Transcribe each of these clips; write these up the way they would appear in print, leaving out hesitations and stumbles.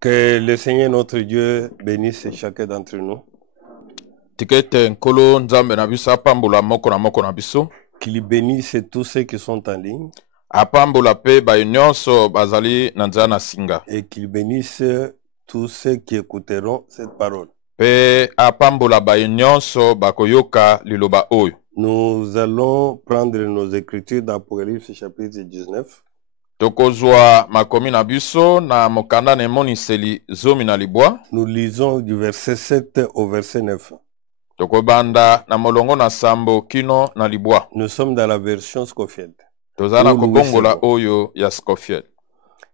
Que le Seigneur notre Dieu bénisse chacun d'entre nous. Tikete nkolo nzambe na biso apambola moko na biso. Qu'il bénisse tous ceux qui sont en ligne. Apambola pe ba nyonso bazali na nzana singa. Et qu'il bénisse tous ceux qui écouteront cette parole. Pe apambola ba nyonso bakoyoka liloba oyo. Nous allons prendre nos écritures d'Apocalypse chapitre 19. Tokozwa makomi na biso na mokanda na emoniseli zomi na libwa. Nous lisons du verset 7 au verset 9. Tokobanda na molongo na sambo kino na libwa. Nous sommes dans la version Scofield. Tozana kobongola oyo ya Scofield.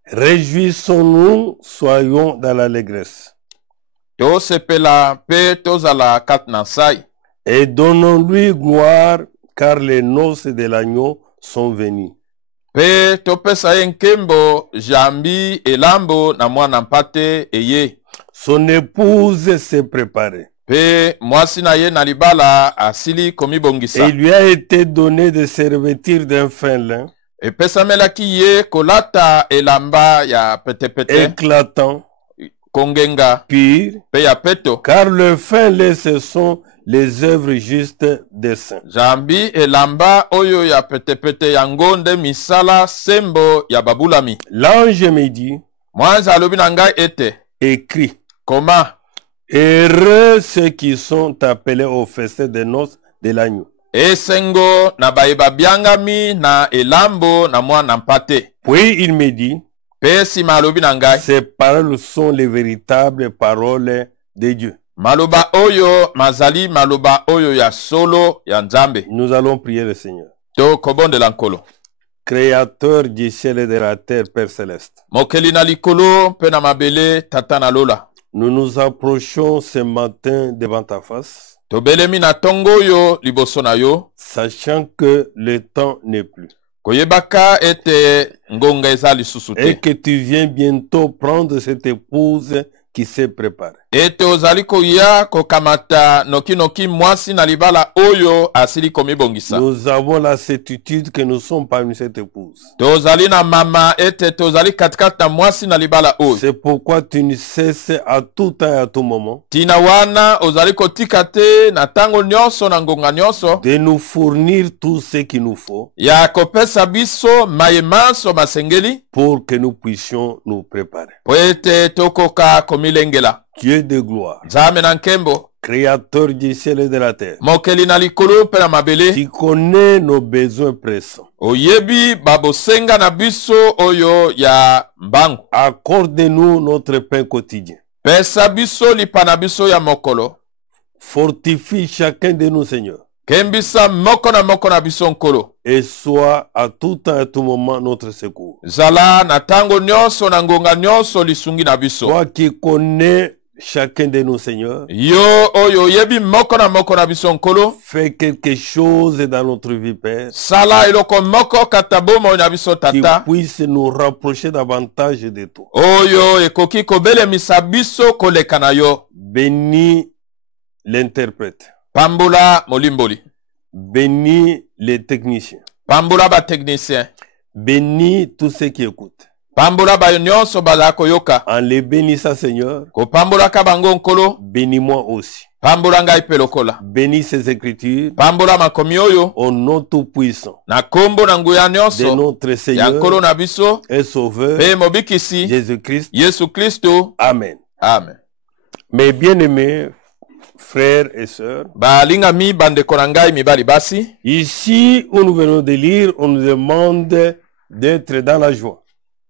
Réjouissons-nous, soyons dans l'allégresse. Tosepela pe tozala kat na sai. Et donnons-lui gloire, car les noces de l'agneau sont venues. Pe topesa ye nkembo jambi elambo na mwana mpate eye. Son épouse s'est préparée. Pe mwasi na ye na libala asili komibongisa. Et il lui a été donné de se revêtir d'un fin lin. E pesamelaki ye kolata elamba ya petepete. Éclatant. Kongenga. Pur. Pe ya peto. Car le fin lin, ce sont les œuvres justes des saints. Jambi elamba oyo ya petepete ya ngonde misala sembo ya babulami. L'ange me dit. Mwanza alobi na ngai ete. Écrit. Comment? Heureux ceux qui sont appelés au festin des noces de l'agneau. Esengo na baeba biangami na elambo na mwana mpate. Puis il me dit. Pesi malobi na ngai. Ces paroles sont les véritables paroles de Dieu. Maloba oyo mazali maloba oyo ya solo ya nzambe. Nous allons prier le Seigneur. To kobonde la nkolo. Créateur du ciel et de la terre, Père céleste. Mokeli na likolo pe na mabele tata na lola. Nous nous approchons ce matin devant ta face. Tobelemi na tongo yo liboso na yo. Sachant que le temps n'est plus. Koyebaka ete ngonga ezali susute. Et que tu viens bientôt prendre cette épouse qui s'est préparée. Ete ozali koya kokamata noki mwasi na libala oyo asili komibongisa. Nous avons la certitude que nous sommes parmi cette épouse. Tozali na mama ete tozali katikati na mwasi na libala oyo. C'est pourquoi tu ne cesses à tout temps et à tout moment. Tina wana ozali kotika te na tango nyonso na ngonga nyonso. De nous fournir tout ce qu'il nous faut. Ya kopesa biso mayemanso masengeli. Pour que nous puissions nous préparer. Poete tokoka komilengela. Dieu de gloire. Zame na nkembo. Créateur du ciel et de la terre. Mokeli na likolo pe na mabele. Tu connais nos besoins pressants. Oyebi babosenga na biso oyo ya mbangu. Accorde-nous notre pain quotidien. Pesa biso lipana biso ya mokolo. Fortifie chacun de nous, Seigneur. Kembisa moko na biso nkolo. Et sois à tout temps et à tout moment notre secours. Zala na tango nyonso na ngonga nyonso lisungi na biso. Toi qui connais chacun de nous, Seigneur. Yo oyo yebi moko na biso nkolo. Fais quelque chose dans notre vie, Père. Sala iloko moko katabomo na biso tata. Qui puisse nous rapprocher davantage de toi. Oyo ekoki kobele misabiso koleka na yo. Bénis l'interprète. Pambola molimboli. Bénis les techniciens. Pambola ba technicien. Bénis tous ceux qui écoutent. Pambola ba nyonso ba koyoka. En les bénissant, Seigneur. Ko pambola ka bango nkolo. Bénis-moi aussi. Pambola ngai pelokola. Bénis ces écritures. Pambola makomi oyo. Au nom tout puissant. Na kombo na nguya nyonso. De notre Seigneur. Ya nkolo na biso. Et Sauveur. Pe mobikisi. Jésus-Christ. Yesu Kristo. Amen. Amen. Mes bien-aimés frères et sœurs, balingami bandeko na ngai mibali basi. Ici où nous venons de lire, on nous demande d'être dans la joie.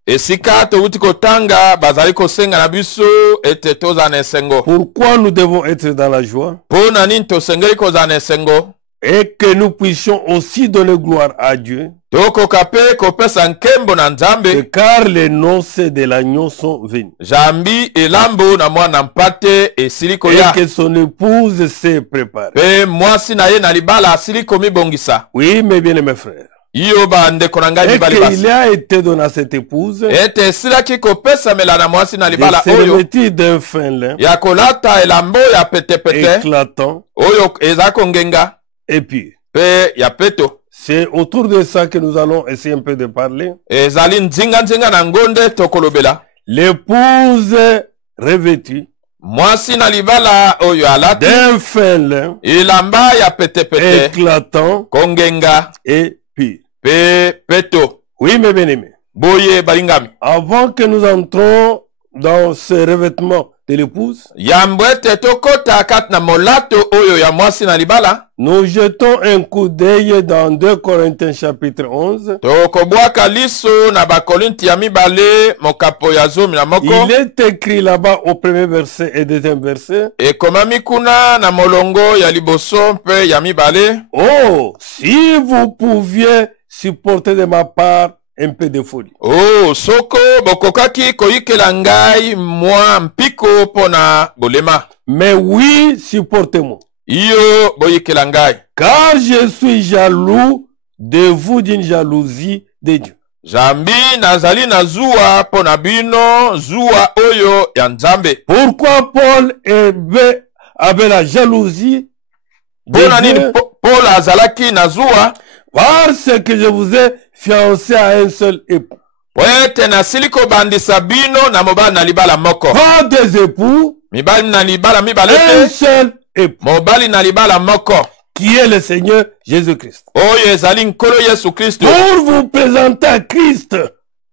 Esika touti kotanga bazali kosenga na biso ete tozana esengo. Pourquoi nous devons être dans la joie? Pona nini tosengeli kozana esengo? Et que nous puissions aussi donner gloire à Dieu. Tokoka pe kopesa nkembo na nzambe. Car les noces de l'agneau sont venues. Jambi elambo na mwana mpate esili koya. Et que son épouse s'est préparée. Pe mwasi na ye na libala asili komibongisa. Oui, mes bien-aimés frères. Iyo ba ndeko na ngai mibali basi. Et qu'il a été donné à cette épouse. Ete silaki kopesa mela na mwasi na libala oyo. De se revêtir d'un fin lin. Ya kolata elambo ya petepete. Éclatant. Oyo ezako ngenga. Et puis. Pe ya peto. C'est autour de ça que nous allons essayer un peu de parler. Ezali nzinga na ngonde tokolobela. l'épouse revêtue mwasi na libala oyo alati d'un fin lin elamba ya petepete éclatant kongenga et pur. pe peto. Oui, mes bien-aimés, Boye balingami. avant que nous entrons dans ce revêtement de l'épouse, Yambwete tokota kat na molato oyo ya mwasi na libala. nous jetons un coup d'œil dans 2 Corinthiens chapitre 11. Tokobwaka liso na bakorinti ya mibale mokapo ya zomi na moko. Il est écrit là-bas au premier verset et deuxième verset. Ekomami kuna na molongo ya liboso mpe ya mibale. Oh, si vous pouviez supporter de ma part un peu de folie. Oh, soko bokokaki koyikela ngai mwa mpiko pona bolema. Mais oui, supportez-moi. Iyo boyikela ngai. Car je suis jaloux de vous d'une jalousie de Dieu. Jambi nazali na zuwa pona bino zuwa oyo ya nzambe. Pourquoi Paul avait la jalousie de Pona nini Dieu? Paul azalaki na zuwa? Parce que je vous ai fiancé à un seul époux. Wete na siliko bandisa bino na mobali na libala moko. Pas deux époux, Mibali na libala mibale un te. seul époux, Mobali na libala moko. qui est le Seigneur Jésus-Christ. Oyo ezali nkolo Yesu Kristo. Pour vous présenter à Christ,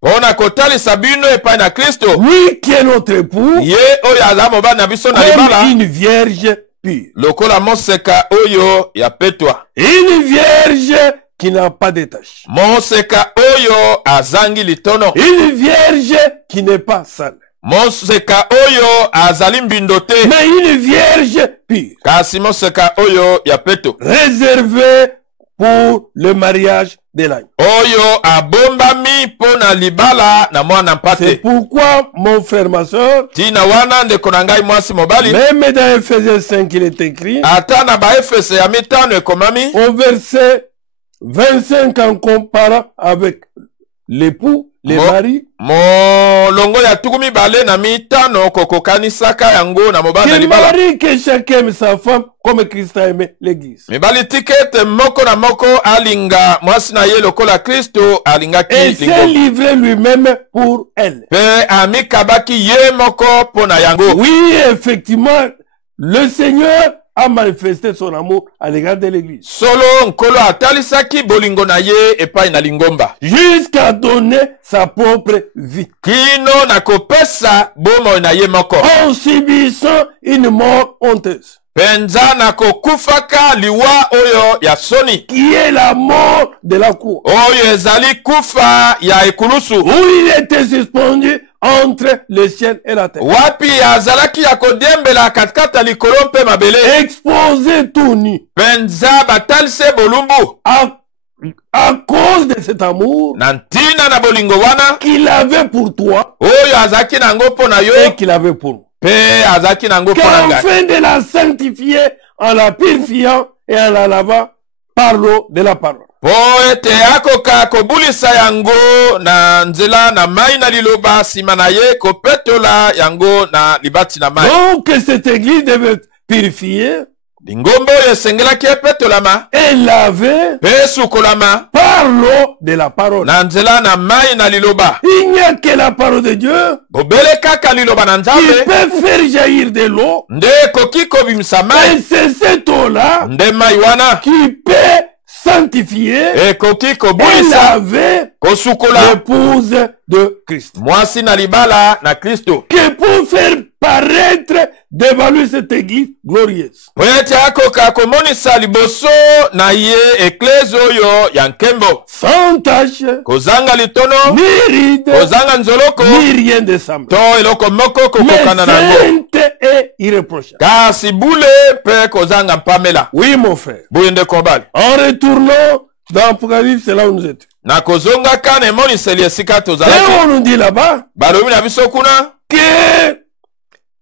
Pona kotalisa bino epai na Kristo. lui qui est notre époux, Ye oyo aza mobali na biso na comme libala. une vierge pure. Lokola moseka oyo ya petwa. Une vierge qui n'a pas de tache. Moseka oyo azangi litono. Une vierge qui n'est pas sale. Moseka oyo azali mbindo te. Mais une vierge pure. Kasi moseka oyo ya peto. Réservée pour le mariage de l'agneau. Oyo abombami pona libala na mwana C'est mpate. pourquoi, mon frère, ma soeur, Tina wana ndeko na ngai mwasi mobali. même dans Ephésiens 5, il est écrit, Ata na baefese ya mitano ekomami. au verset 25, en comparant avec l'époux, le Bon. mari, Molongo ya tuku mibale na mitano kokokanisaka yango na mobali na que libala. mari que chacun aime sa femme comme Christ a aimé l'église. Mibali tikete moko na moko alinga mwasi na ye lokola Kristo alingaki Et s'est lingo. livré lui-même pour elle. Pe amikabaki ye moko pona yango. Oui, effectivement, le Seigneur a manifesté son amour à l'égard de l'église. Solo nkolo atalisaki bolingo na ye epai na lingomba. Jusqu'à donner sa propre vie. Kino na kopesa bomo na ye moko. En subissant une mort honteuse. Penza na kokufaka liwa oyo ya soni. Qui est la mort de la cour. Oyo ezali kufa ya ekulusu. Où il était suspendu entre le ciel et la terre. Wapi azalaki ya kodiembela katikata likolo mpe mabele. Exposé tout nu. Penza batalise bolumbu. À cause de cet amour Na ntina na bolingo wana. qu'il avait pour toi Oyo azaki nango pona yo. et qu'il avait pour nous. Pe azaki nango pona ngai. Qu'afin de la sanctifier en la purifiant et en la lavant par l'eau de la parole. Po ete akoka kobulisa yango na nzela na mai na liloba nsima na ye kopetola yango na libati na mai. Donc cette église devait purifier Lingombo oyo esengelaki epetolama et laver pe esukolama par l'eau de la parole. na nzela na mai na liloba. Il n'y a que la parole de Dieu Bobele kaka liloba na qui nzambe peut faire jaillir de l'eau. nde ekoki kobimisa Et mai. c'est cette eau-là Nde mai wana qui peut sanctifier ekoki et kobulisa laver kosukola l'épouse de Christ. mwasi na libala na Kristo. Que pour faire paraître d'évaluer cette église glorieuse. Po ete akoka komonisa liboso na ye eklese oyo ya nkembo. Sans tache, Kozanga litono, ni ride, kozanga nzoloko, ni rien de semblant. to eloko moko Mais kokokana nango. sainte et irréprochable. Kasi bule pe kozanga mpamela. Oui, mon frère. Boye nde kobali. En retournant dans Apocalypse, c'est là où nous étions. Na kozongaka na emoniseli esika Et tozalaki. on nous dit là-bas Balobi na biso kuna, que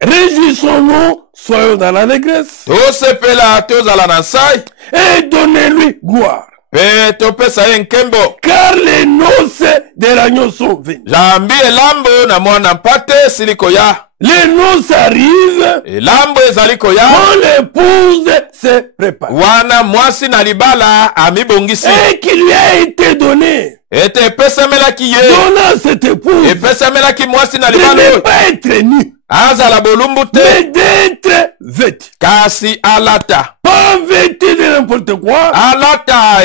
réjouissons-nous, soyons dans l'allégresse tosepela tozala na sai, et donnez-lui gloire. pe topesa ye nkembo. Car les noces de l'agneau sont venues. Jambi elambo na mwana mpate esili koya. Les noces arrivent Elambo ezali koya. quand l'épouse se prépare. Wana mwasi na libala amibongisi. Et qu'il lui a été donné ete epesamelaki ye donnant cette épouse epesamelaki mwasi na de libala ne oyo pas être nu, azala bolumbu te mais d'être vêtu. kasi alata Pas vêtu de n'importe quoi, alata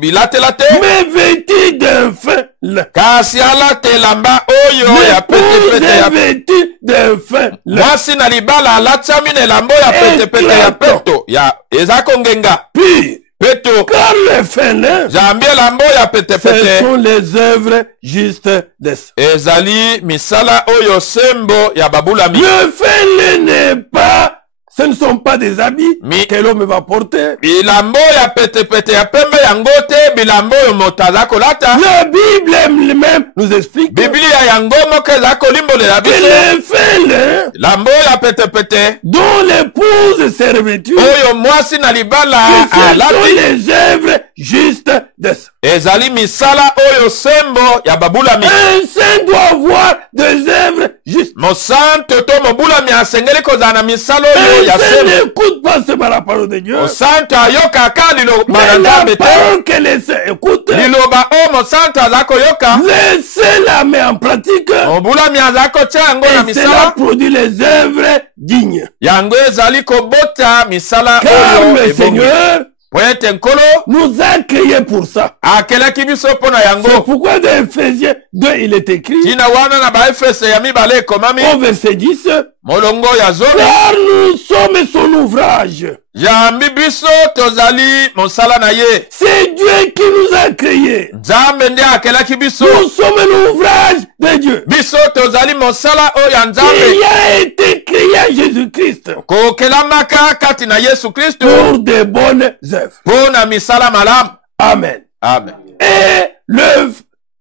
bilatela te mais vêtu d'un fin lin. kasi alata elamba oyo ya L'épouse petepete est ya vêtue d'un fin lin. mwasi na libala alatiami na elamba oyo ya petepete ya peto ya eza kongenga Puis, peto car le fin lin, jambi elamba oyo ya ce petepete sont les œuvres justes des saints. ezali misala oyo sembo ya babulami Le fin lin n'est pas, ce ne sont pas des habits Mi- que l'homme va porter. bilambo ya petepete ya pembe yango te bilambo oyo moto aza kolata La Bible elle-même nous explique que biblia yango moko eza kolimbolela biso le fin lin lambo oyo ya petepete dont l'épouse s'est revêtue, oyo mwasi na libala ce sont alati les œuvres justes des saints. ezali misala oyo sembo ya babulami Un saint doit avoir des œuvres justes. mosantu to mobulami asengeli kozala na misala oyo Un ya saint sembo n'écoute pas seulement la parole de Dieu, mosantu ayokaka liloba mais na la nzambe te parole que les saints écoutent, liloba oyo mosantu aza koyoka les saints la met en pratique mobulami aza kotia yango na et cela misala produit les œuvres dignes. yango ezali kobota misala Car oyo le ebongi Seigneur po ete nkolo nous a créés pour ça. akelaki biso mpo na C'est yango pourquoi dans Ephésiens 2, il est écrit ntina wana na baefese ya mibale ekomami au verset 10, molongo ya zomi car nous sommes son ouvrage. yambi biso tozali mosala na ye C'est Dieu qui nous a créés. nzambe nde akelaki biso Nous sommes l'ouvrage de Dieu. biso tozali mosala oyo ya Il nzambe a été créé à Jésus-Christ kokelamaka kati na yesu kristo pour de bonnes œuvres. mpo na misala malamu Amen. amen Et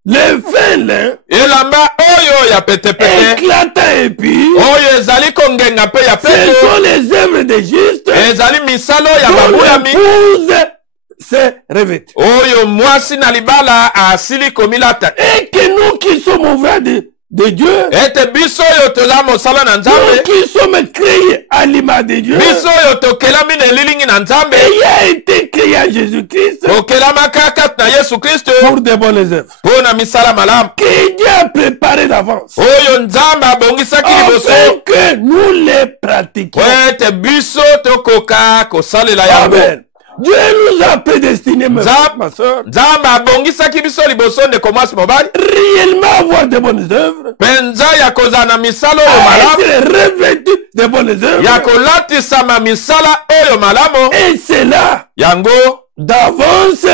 le fin lin elamba oyo ya petepete éclatant et puis, oyo ezali kongenga mpe ya ce peto sont les œuvres de juste ezali misala oyo ya dont babulami l'épouse s'est revêtue. oyo mwasi na libala asili komilata Et que nous qui sommes ouvrage de Dieu, ete biso oyo toza mosala na nous nzambe qui sommes créés à l'image de Dieu, biso oyo tokelami na elilingi na nzambe ayant été créé à Jésus-Christ tokelamaka kati na yesu kristo pour de bonnes œuvres, mpo na misala malamu que Dieu a préparé d'avance, oyo nzambe abongisaki liboso afin que nous les pratiquions. po ete biso tokoka kosalela yango Amen. Dieu nous a prédestinés, ma soeur, nzambe abongisaki biso liboso ndeko mwasi mobali réellement avoir de bonnes œuvres, mpenza ya kozala na misala oyo à malamu être revêtus de bonnes ya œuvres, kolatisama misala oyo malamu et cela yango d'avance,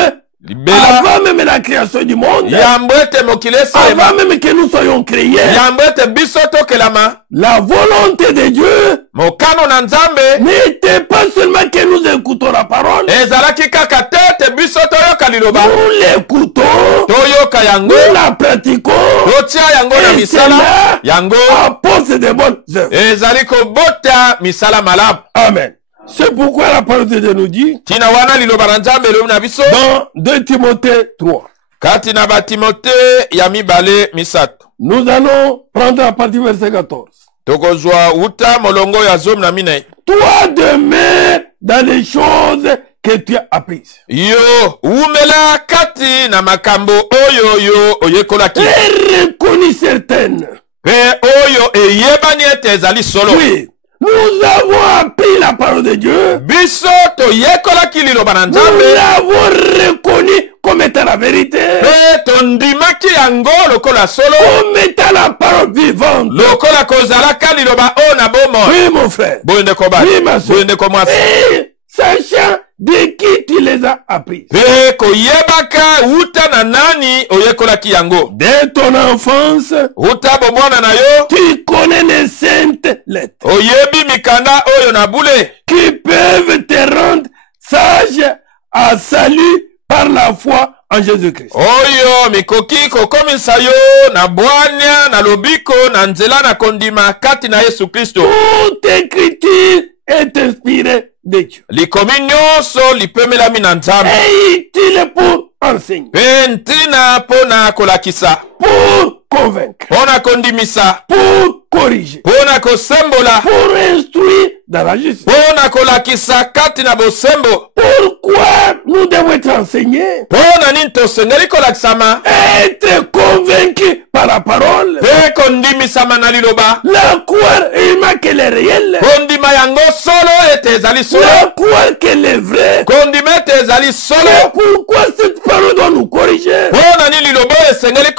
libela avant même la création du monde, yambo ete mokili esalema avant même que nous soyons créés. yambo ete biso tokelama La volonté de Dieu mokano na nzambe n'était pas seulement que nous écoutons la parole, ezalaki kaka te ete biso toyoka liloba nous l'écoutons, toyoka yango nous la pratiquons, totia yango na et misala cela yango apporte de bonnes œuvres. ezali kobota misala malamu Amen. C'est pourquoi la parole de Dieu nous dit ntina wana liloba na nzambe elobi na biso dans 2 Timothée 3. kati na batimote ya mibale misato Nous allons prendre à partir du verset 14. tokozwa uta molongo ya zomi na minei Toi demeure dans les choses que tu as apprises. yo umela kati na makambo oyo yo oyekolaki Et reconnu certaines. mpe oyo eyebani ete ezali solo Oui, nous avons appris la parole de Dieu. biso toyekolaki liloba na Nous nzambe l'avons reconnu comme étant la vérité, mpe tondimaki yango lokola solo comme étant la parole vivante. lokola kozalaka liloba oyo na bomoi Oui, mon frère. boye ndeko Oui, basi ma soeur. boye ndeko mwasi Et sachant de qui tu les as appris. mpe koyebaka uta na nani oyekolaki yango Dès ton enfance, uta bomwana na yo tu connais les saintes lettres oyebi mikanda oyo na bule qui peuvent te rendre sage à salut par la foi en Jésus-Christ. oyo mikoki kokomisa yo na bwania na lobiko na nzela na kondima kati na yesu kristo Toute écriture est inspirée de Dieu likomi nyonso lipemelami na nzambe et utile pour enseigner, mpe ntina mpo na kolakisa pour convaincre, mpo na kondimisa pour corriger, mpona kosembola, pour instruire dans la justice. mpona kolakisa kati na bosembo. Pourquoi nous devons être enseignés? Mpona nini tosengeli kolakisama, Être convaincus par la parole. mpe kondimisama na liloba, La croire uniquement qu'elle est réelle. kondima yango solo ete ezali solo, La croire qu'elle est vraie. kondima ete ezali solo. Mais pourquoi cette parole doit nous corriger? mpona nini liloba esengeli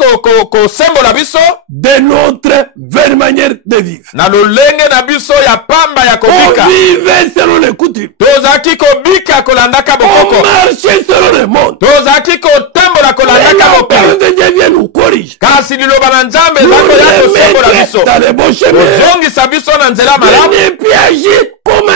kosembola biso De notre vraie manière de vivre. na lolenge na biso ya pamba ya On kobika. vivait selon les coutumes. Tozalaki kobika kolandaka On bokoko, marchait selon le monde. tozalaki kotambola Mais kolandaka la bokoko. parole de Dieu vient nous corriger. Kasi liloba na nzambe Nous ezali koya kosembola remettre biso, dans les bons chemins. kozongisa biso na nzela Et malamu, ne plus agir comme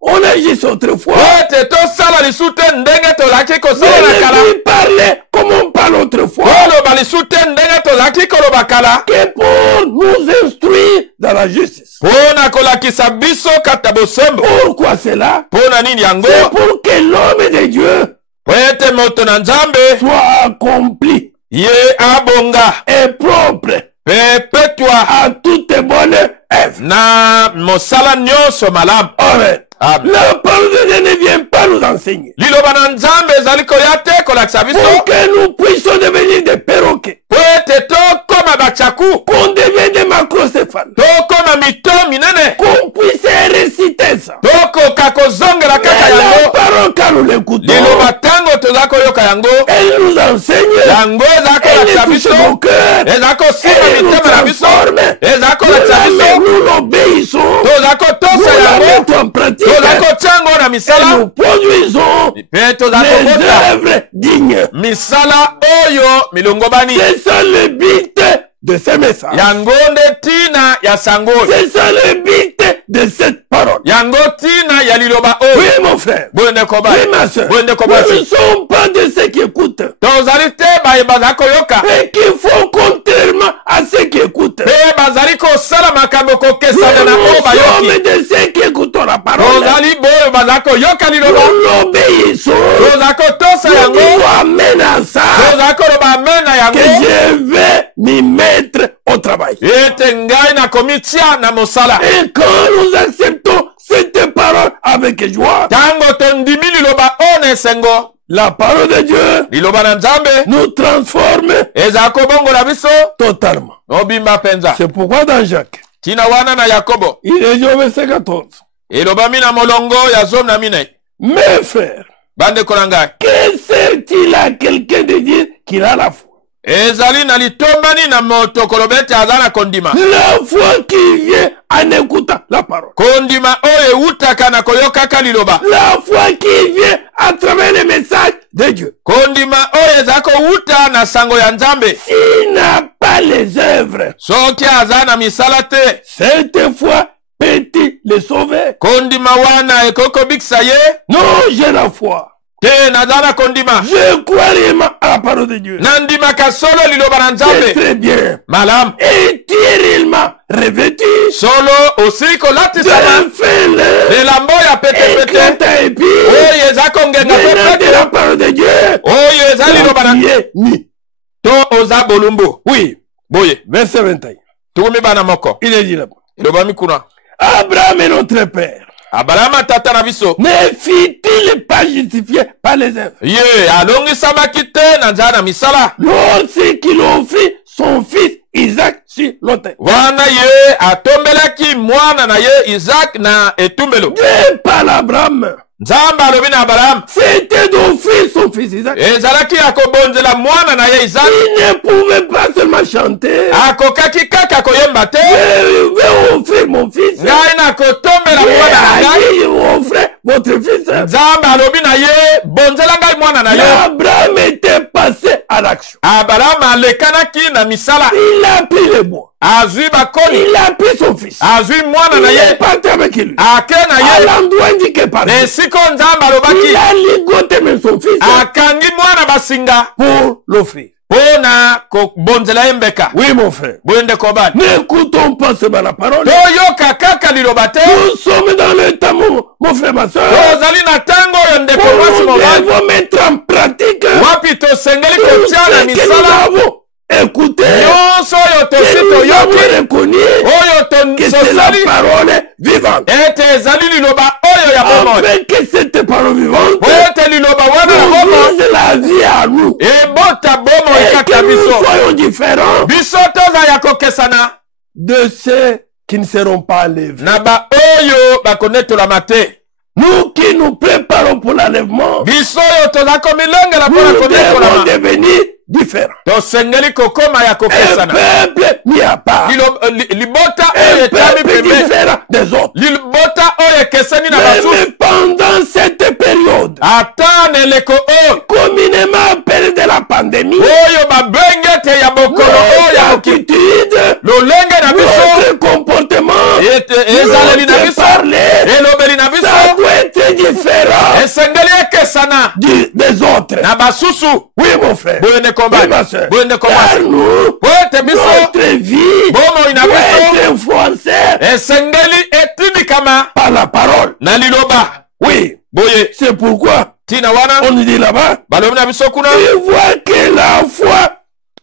on agissait autrefois. po ete tosala lisu te ndenge tozalaki Mais kosala na ne kala, plus parler comme on parle autrefois. koloba lisu te ndenge tozalaki koloba kala, Que pour nous instruire dans la justice. mpona kolakisa biso kati na bosembo. Pourquoi cela? mpona nini yango? C'est pour que l'homme de Dieu Po ete moto na nzambe soit accompli ye abonga et propre mpe petwa à toute bonne œuvre. na mosala nyonso malamu. Amen. Amen. La parole de Dieu ne vient pas nous enseigner liloba na nzambe ezali koya te kolakisa biso pour que nous puissions devenir des perroquets, po ete tokoma batyaku, qu'on devienne des macrocéphales, tokoma mito minene, qu'on puisse réciter ça. tokoka kozongela kaka Et la yango. parole, quand nous l'écoutons, liloba ntango toza koyoka yango, elle nous enseigne, yango eza elle kolakisa touche biso, nos cœurs, eza kosima elle nous mitema na biso, transforme. eza kolakisa biso, Nous l'obéissons, toza nous kotosa la yango, mettons en pratique, toza kotia yango na et misala, nous produisons mpe toza les kobota œuvres dignes. misala oyo milongobani. C'est ça le but de ce message. yango nde tina ya sango oyo, C'est ça le but de cette parole. yango tina ya liloba Oui, oyo. mon frère. boye ndeko Oui, basi, ma soeur. boye ndeko Nous ne basi, sommes pas de ceux qui écoutent tozali te baye bazali koyoka et qui font contrairement à ceux qui écoutent. mpe bazali kosala makambo Nous kokesana na oyo sommes bayoki. de ceux qui écoutons la parole. tozali boyo bazali koyoka liloba, Nous l'obéissons. tozali kotosa Nous yango, disons amen à ça. tozali koloba amen na Que yango, je vais m'y mettre au travail. ete ngai nakomitia na mosala. Et quand nous acceptons cette parole avec joie, ntango tondimi liloba oyo na esengo, la parole de Dieu liloba na nzambe nous transforme ezali kobongola biso totalement. mobimba mpenza. C'est pourquoi dans Jacques, tina wana na yakobo il est dit au verset 14, elobami na molongo ya zomi na minei, mes frères, bandeko na ngai, que sert-il à quelqu'un de dire qu'il a la foi? ezali na litombani na moto koloba ete aza na kondima, La foi qui vient en écoutant la parole. kondima oyo ewutaka na koyokaka liloba, La foi qui vient à travers les messages de Dieu. kondima oyo ezali kowuta na sango ya nzambe. S'il n'a pas les œuvres, soki aza na misala te, cette foi peut-il les sauver? kondima wana ekoki kobikisa ye Non, j'ai la foi. te. Naza na kondima, Je crois réellement à la parole de Dieu. nandimaka solo liloba na C'est nzambe très bien. malamu. Et tu es réellement revêtu solo osili d'un kolatisama fin elambo ya petepete éclatant épi oyo eza kongenga venant de pepete, la parole de Dieu. oyo eza liloba na Tu es ni. to oza bolumbu. Oui, boye verset 21. tukumi bana moko Il est dit là-bas. elobami kuna, Abraham est notre père. abalama tata na biso Ne fit-il pas justifié par les œuvres ye alongisamaki te na nzala na misala, lorsqu'il offrit son fils Isaac sur l'autel? wana ye atombelaki mwana na ye Isaac na etumbelo. Dieu parle à Abraham. nzambe alobi na Abraham C'était d'offrir son fils Isaac. ezalaki ya kobonzela mwana na ye Isaac, Il ne pouvait pas seulement chanter. akokaki kaka koyemba te, Je vais offrir mon fils. ngai nakotombela mwana na ngai. Il offrait votre fils. nzambe alobi na ye bonzela ngai mwana na yo. Abraham était passé à l'action. Abraham alekanaki na misala, Il a pris les bois. azwi bakoni, Il a pris son fils. azwi mwana na Il est ye, parti avec lui. ake na À ye l'endroit indiqué par na Dieu. esika nzambe alobaki, Il a ligoté même son fils akangi mwana basinga pour l'offrir. mpo na kobonzela ye mbeka. Oui, mon frère. boye ndeko bani, N'écoutons pas seulement la parole. toyoka kaka liloba te, Nous sommes dans le temps, mon frère, ma soeur. tozali na ntango oyo ndeko mwasi Nous mobali, devons mettre en pratique wapi tosengeli tout kotia na ce que misala nous avons écouté, nyonso oyo tosi que nous avons toyoki, reconnu, oyo que c'est la parole vivante. ete ezali liloba oyo ya bomoi Afin que cette parole vivante po ete liloba wana ya bomoi produise la vie à nous. ebota bomoi Et kati que ya nous biso soyons différents biso toza ya kokesana de ceux qui ne seront pas enlevés. na baoyo bakonetolama te. Nous qui nous préparons pour l'enlèvement, biso oyo toza komilongela mpona nous devons konetolama devenir différents. tosengeli kokoma ya Un kokesana peuple mis à part. libota oyo Un etami peuple pembe différent des autres. libota oyo ekeseni na basusu Mais pendant cette période, ata na eleko oyo communément appelée de la pandémie, oyo babenge te ya bokolo oyo ya notre moki attitude, lolenge na biso notre comportement, ezaleli na notre biso parler, elobeli na ça biso doit être différent esengeli ekesana des autres. na basusu. Oui, mon frère. boye nde Oui, kombani ma soeur. boye nde Car komasi nous, po ete biso notre vie bomoi na doit biso être influencée esengeli etindikama par la parole. na liloba. Oui, boye c'est pourquoi ntina wana on nous dit là-bas, balobi na biso kuna il voit que la foi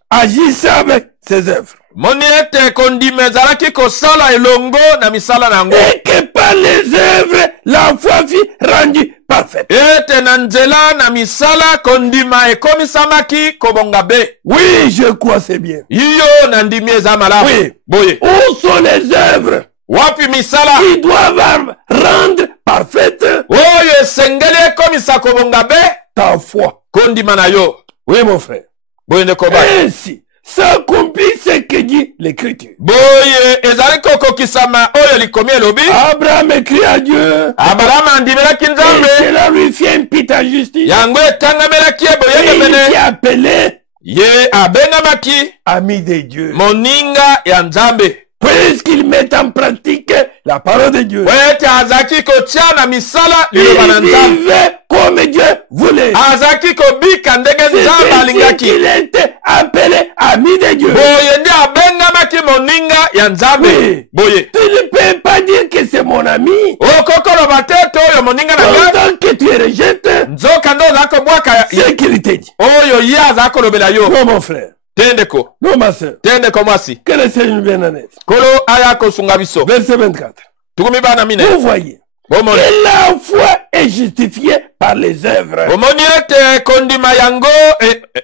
agisse avec ses œuvres. moni ete kondima ezalaki kosala elongo na misala na yango Et que par les œuvres, la foi fut rendue parfaite. ete na nzela na misala kondima ekomisamaki kobonga be. Oui, je crois c'est bien. iyo na ndimi eza malamu. Oui. boye Où sont les œuvres wapi misala qui doivent rendre parfaite oyo esengeli ekomisa kobonga be ta foi? kondima na yo. Oui, mon frère. boye nde kobani Ainsi, s'accomplit ce que dit l'Écriture. boye ezali kokokisama oyo likomi elobi Abraham écrit à Dieu. abrahama andimelaki Et nzambe cela lui fait impute en justice. yango etangamelaki Et eboyenge il mene s'est appelé ye abengamaki ami de Dieu. moninga ya nzambe Puisqu'il met en pratique la parole de Dieu. po ete azalaki kotia na misala liloba na Il nzambe vivait comme Dieu voulait. azalaki kobika ndenge nzambe C'est ainsi alingaki qu'il était appelé ami de Dieu. boye nde abengamaki moninga ya nzambe. Oui. boye Tu ne peux pas dire que c'est mon ami. okokoloba te to oyo moninga na ngai Pendant que tu rejettes nzoka nde ozala kobwaka ce qu'il te dit. oyo ye azala kolobela yo. Non, mon frère. te ndeko Non, ma soeur. te ndeko mwasi Que le Seigneur bien en aide. kolo aya kosunga biso Verset 24. tukumi bana mine Vous voyez bomoni que la foi est justifiée par les œuvres. omoni ete kondima yango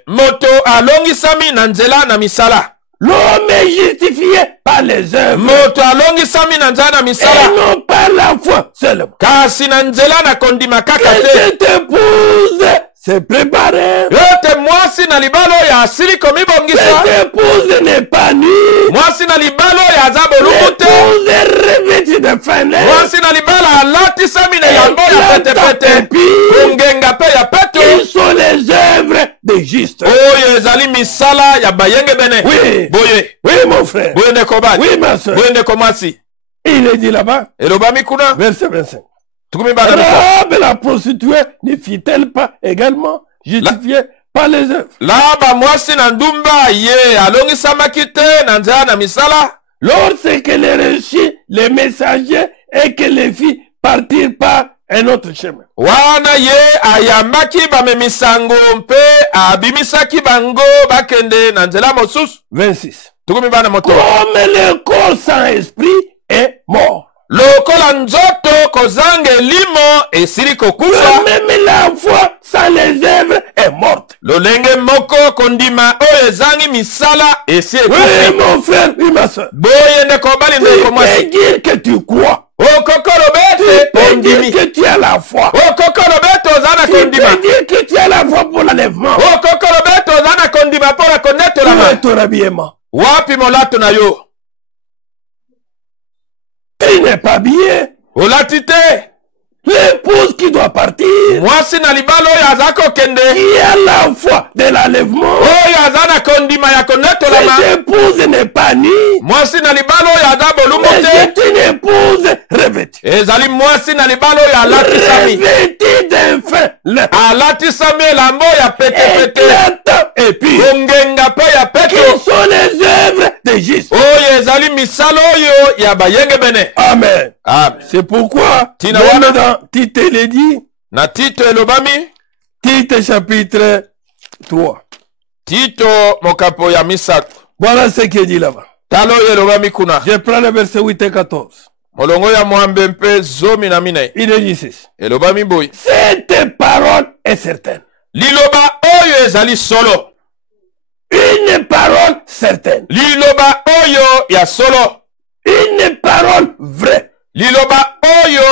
moto alongisami na nzela na misala. L'homme est justifié par les œuvres. moto alongisami na nzela na Et misala non par la foi seulement. kasi na nzela na kondima kaka Que te. cette épouse s'est préparée. ete mwasi na libala oyo asili komibongisa. Cette épouse n'est pas nue. mwasi na libala oyo aza bolumu te. L'épouse est revêtue de finesse. mwasi na libala alatisami na elamba ya petepete kongenga mpe ya peto Qui sont les œuvres des justes. oyo ezali misala ya bayenge bene. Oui. boye Oui, mon frère. boye ndeko bani Oui, ma soeur. boye ndeko mwasi Il est dit là-bas, elobami kuna verset 25. tukumi bana mito. Rahab la prostituée ne fit-elle pas également justifiée par les œuvres? laba mwasi na ndumba ye alongisamaki te na nzela na misala Lorsqu'elle reçut les messagers et qu'elle les fit partir par un autre chemin. wana ye ayambaki bamemisango mpe abimisaki bango bakende na nzela mosusu. 26. tukumi bana moto. Comme le corps sans esprit est mort. lokola nzoto kozanga elimo esili kokufa. Même la foi sans les œuvres est morte. lolenge moko kondima oyo ezangi misala esi Oui, ekufi. mon frère, oui, ma soeur. boye ndeko mobali Tu ndeko peux mwasi dire que tu crois. okokoloba Tu ete peux dire ondimi que tu as la foi. okokoloba ete oza na Tu kondima peux dire que tu as la foi pour l'enlèvement. okokoloba ete oza na kondima mpo na Où konetolama. est ton habillement? wapi molato na yo Tu n'es pas bien. olati te. L'épouse qui doit partir, mwasi na libala oyo aza kokende qui a la foi de l'enlèvement, oyo aza na kondima ya konetolama. cette épouse n'est pas nue, mwasi na libala oyo aza bolumu mais te. c'est une épouse revêtue. ezali mwasi na libala oyo alatisami Revêtue d'un fin lin, alatisami elamba ya petepete éclatant et puis kongenga mpe ya qui peto sont les œuvres de juste. oyo ezali misala oyo ya bayenge bene. Amen. amen. C'est pourquoi, Tina même wana. dans Tite il dit, na tito elobami Tite chapitre 3. tito mokapo ya misato. Voilà ce qu'il dit là-bas. talo yeloba mikuna. Je prends le verset 8 et 14. Molongo ya mwambe mpe zomi na mine. Il est dit ceci. Eloba miboy. Cette parole est certaine. Liloba oyo ezali solo. Une parole certaine. Liloba oyo ya solo. Une parole vraie. Liloba oyo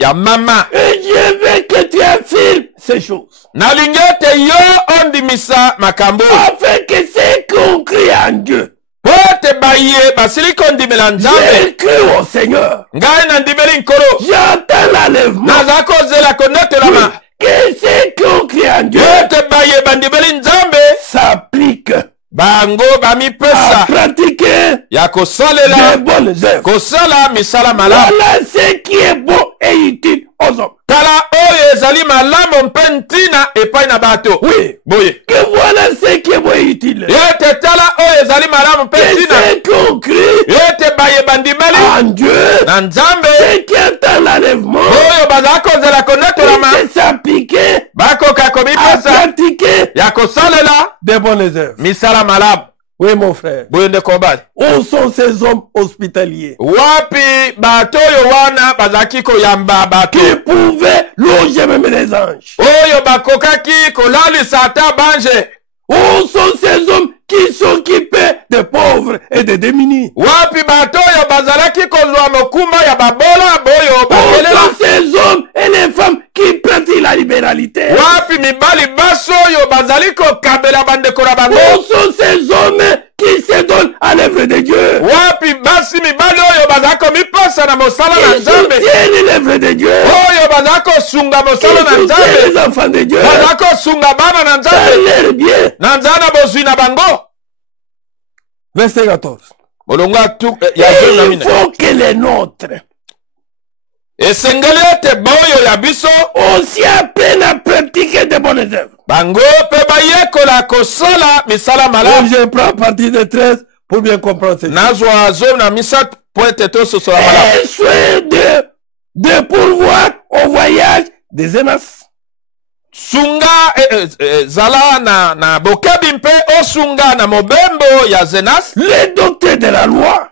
ya mama. Et je veux que tu affirmes ces choses. Nalingete yo ondimisa makambo. Afin que ceux qui ont cru en Dieu. Pote baye basiliko ndimela nzambe. J'ai cru au Seigneur. Ngai na ndimeli nkolo. J'entends l'enlèvement. Nazako zela konote lama. Que ceux qui ont cru en Dieu. Pote baye bandimeli nzambe. S'applique. Bango bami À pesa. pratiquer Ya kosalela. des bonnes œuvres. Kosala misala malamu. Voilà ce qui est beau et utile aux hommes. Tala oyo ezali malamu mpe ntina epai na bato. Oui. Boye. Que voilà ce qui est beau et utile. Yete tala oyo ezali malamu mpe Que ntina. ceux qui ont cru Yete baye bandimeli. en Dieu. Na nzambe. Ceux qui entendent l'enlèvement. Oyo bazala kozela konetolama. Ils s'appliquer Bakoka à komipesa. pratiquer Ya kosalela. des bonnes œuvres. Misala malamu. Oui, mon frère. Boyende kobali. Où sont ces hommes hospitaliers Wapi bato oyo wana bazalaki koyamba bato. qui pouvaient loger même les anges? Oyo bakokaki kolalisa ata banje. Où sont ces hommes qui s'occupaient des pauvres et des démunis? Wapi bato oyo bazalaki kozwa mokuma ya babola boyo Où bakelela. sont ces hommes et les femmes qui pratiquent la libéralité? Wapi mibali baso oyo bazali kokabela bandeko na bango. Où sont ces hommes qui se donnent à l'œuvre de Dieu? Wapi basi mibali oyo bazali komipesa na mosala na Ils nzambe. soutiennent l'œuvre de Dieu. Oyo bazali kosunga mosala na Ils soutiennent nzambe. les enfants de Dieu. Bazali kosunga bana na Dans nzambe. leur bien. Na nzambe na bozwi na bango. Verset 14. Molongo ya zomi na Il mine. faut que les nôtres Esengeli ete boyo ya biso aussi apprennent à pratiquer de bonnes œuvres. bango mpe bayekola kosala misala Donc malamu. je prends partie de 13 pour bien comprendre ce Nazwa zomi na misato po ete tososola malamu. Et soin de pourvoir au voyage des Enas. Sunga zala na bokebi mpe osunga na mobembo ya Zenas. Les docteurs de la loi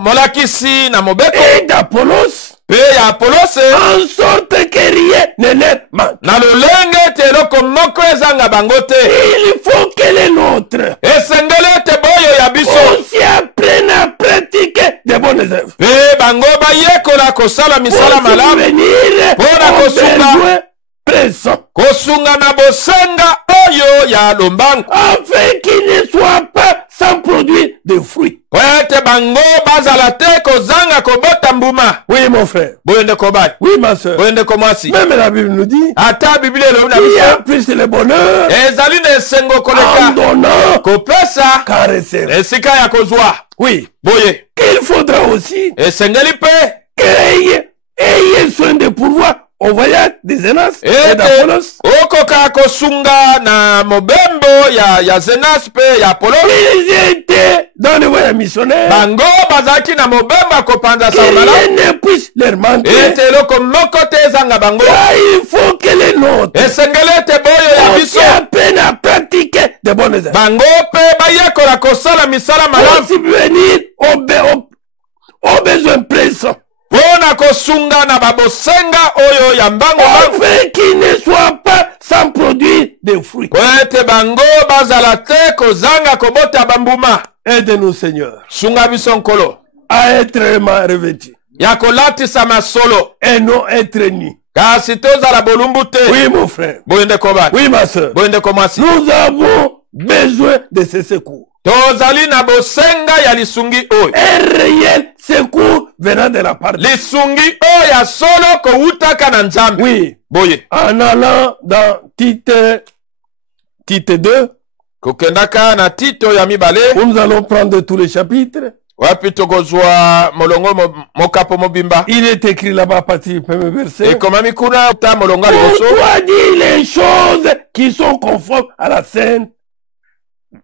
Molakisi na mobeko et d'Apollos. mpe ya Apolose. En sorte que rien ne leur manque. Na lolenge ete eloko moko ezanga bango te. Il faut que les nôtres Esengeli ete boyo ya biso aussi apprennent à pratiquer de bonnes œuvres. mpe bango bayekola kosala misala Pour malamu. subvenir Pona aux kosunga. besoins pressants. Kosunga na bosenga oyo ya lombangu. Afin qu'ils ne soient pas sans produire de fruits. Po ete bango bazala te kozanga kobota mbuma. Oui, mon frère. Boyende kobali. Oui, ma soeur. Boyende komwasi. Même la Bible nous dit Ata Biblia elobi na il y a biso. plus le bonheur Ezali na esengo en koleka donnant kopesa qu'à recevoir. esika ya kozwa. Oui. Boye. Il faudra aussi Esengeli mpe ayez soin de pouvoir au voyage des Enas et ete d'Apollos. okoka kosunga na mobembo ya Zenas mpe ya Apollo. Ils étaient dans le voyage missionnaire. Bango bazalaki na mobembo ya kopanza Que samala. rien ne puisse leur manquer. Ete eloko moko te ezanga bango. Car il faut que les nôtres Esengeli ete boyo ya aussi biso apprennent à pratiquer de bonnes œuvres. bango mpe bayekola kosala misala malamu Pour subvenir aux besoins pressants. mpona kosunga na babosenga oyo ya mbango bango. Afin qu'ils ne soient pas sans produire de fruits. Po ete bango bazala te kozanga kobota bambuma. Aide-nous, Seigneur, Sunga biso nkolo à être vraiment revêtus ya kolatisa solo et non être nus. kasi tozala bolumbu te. Oui, mon frère. Boyende kobali. Oui, ma soeur. Boyende komwasi. Nous avons besoin de ce secours. Tozali na bosenga ya lisungi oyo. Un réel secours venant de la part de Dieu. Lisungi oyo ya solo kowutaka na nzambe. Oui. Boye. En allant dans Tite 2, Kokendaka na Tito ya mibale. où nous allons prendre tous les chapitres. Wapi tokozwa molongo mokapo mobimba. Il est écrit là-bas à partir du premier verset. Ekomami kuna ta molongo Pour liboso. toi dire les choses qui sont conformes à la sainte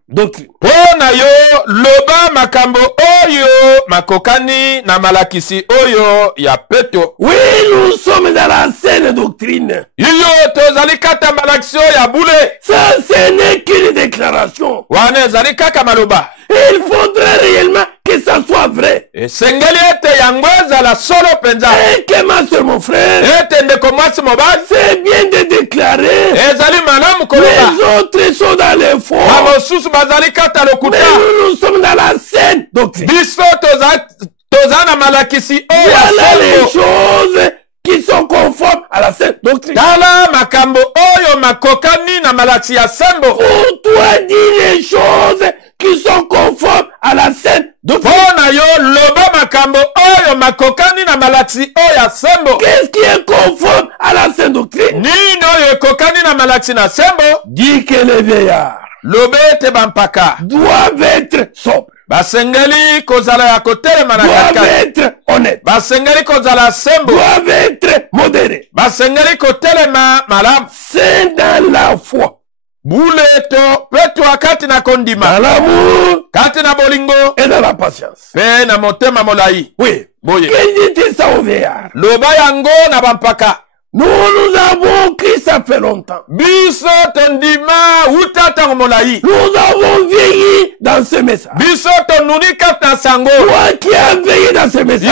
doctrine. Pona yo loba makambo oyo makokani na malakisi oyo ya Petro. Oui, nous sommes dans la saine doctrine. Yo tozali kata malakisi oyo ya bule. Ça, ce n'est qu'une déclaration. Wana ezali kaka maloba. Il faudrait réellement que ça soit vrai. Esengeli ete yango ezala solo penza. Et que ma soeur, mon frère, Ete ndeko mwasi mobali. c'est bien de déclarer. Ezali malamu koloba. Les autres sont dans les faux. Bamosusu bazali kata Mais lokuta. nous sommes dans la saine doctrine. Biso toza na malakisi oyo ya Voilà les solo. choses qui sont conformes à la saine doctrine. Tala makambo oyo makokani na malakisi ya sembo. Pour toi, dis les choses qui sont conformes à la saine doctrine. Pona yo loba makambo oyo makokani na malakisi oyo ya sembo. Qu'est-ce qui est conforme à la saine doctrine? Nini oyo ekokani na malakisi na sembo. Dis que les vieillards Lobe ete bampaka. doivent être sobres, Basengeli kozala ya kotelema na doivent katikati. être honnêtes, Basengeli kozala sembo. doivent être modérés, Basengeli kotelema malamu. saints dans la foi, Bule to Petro kati na dans kondima. l'amour Kati na bolingo. et dans la patience. Pe na motema molai. Oui. Boye. Qu'est-ce que ça aux vieillards? Loba yango na bampaka. Nous avons cru ça fait longtemps. Biso tondima utata molai. Nous avons vieilli dans ce message. Biso tonuni kata sango. Toi qui as veillé dans ce message,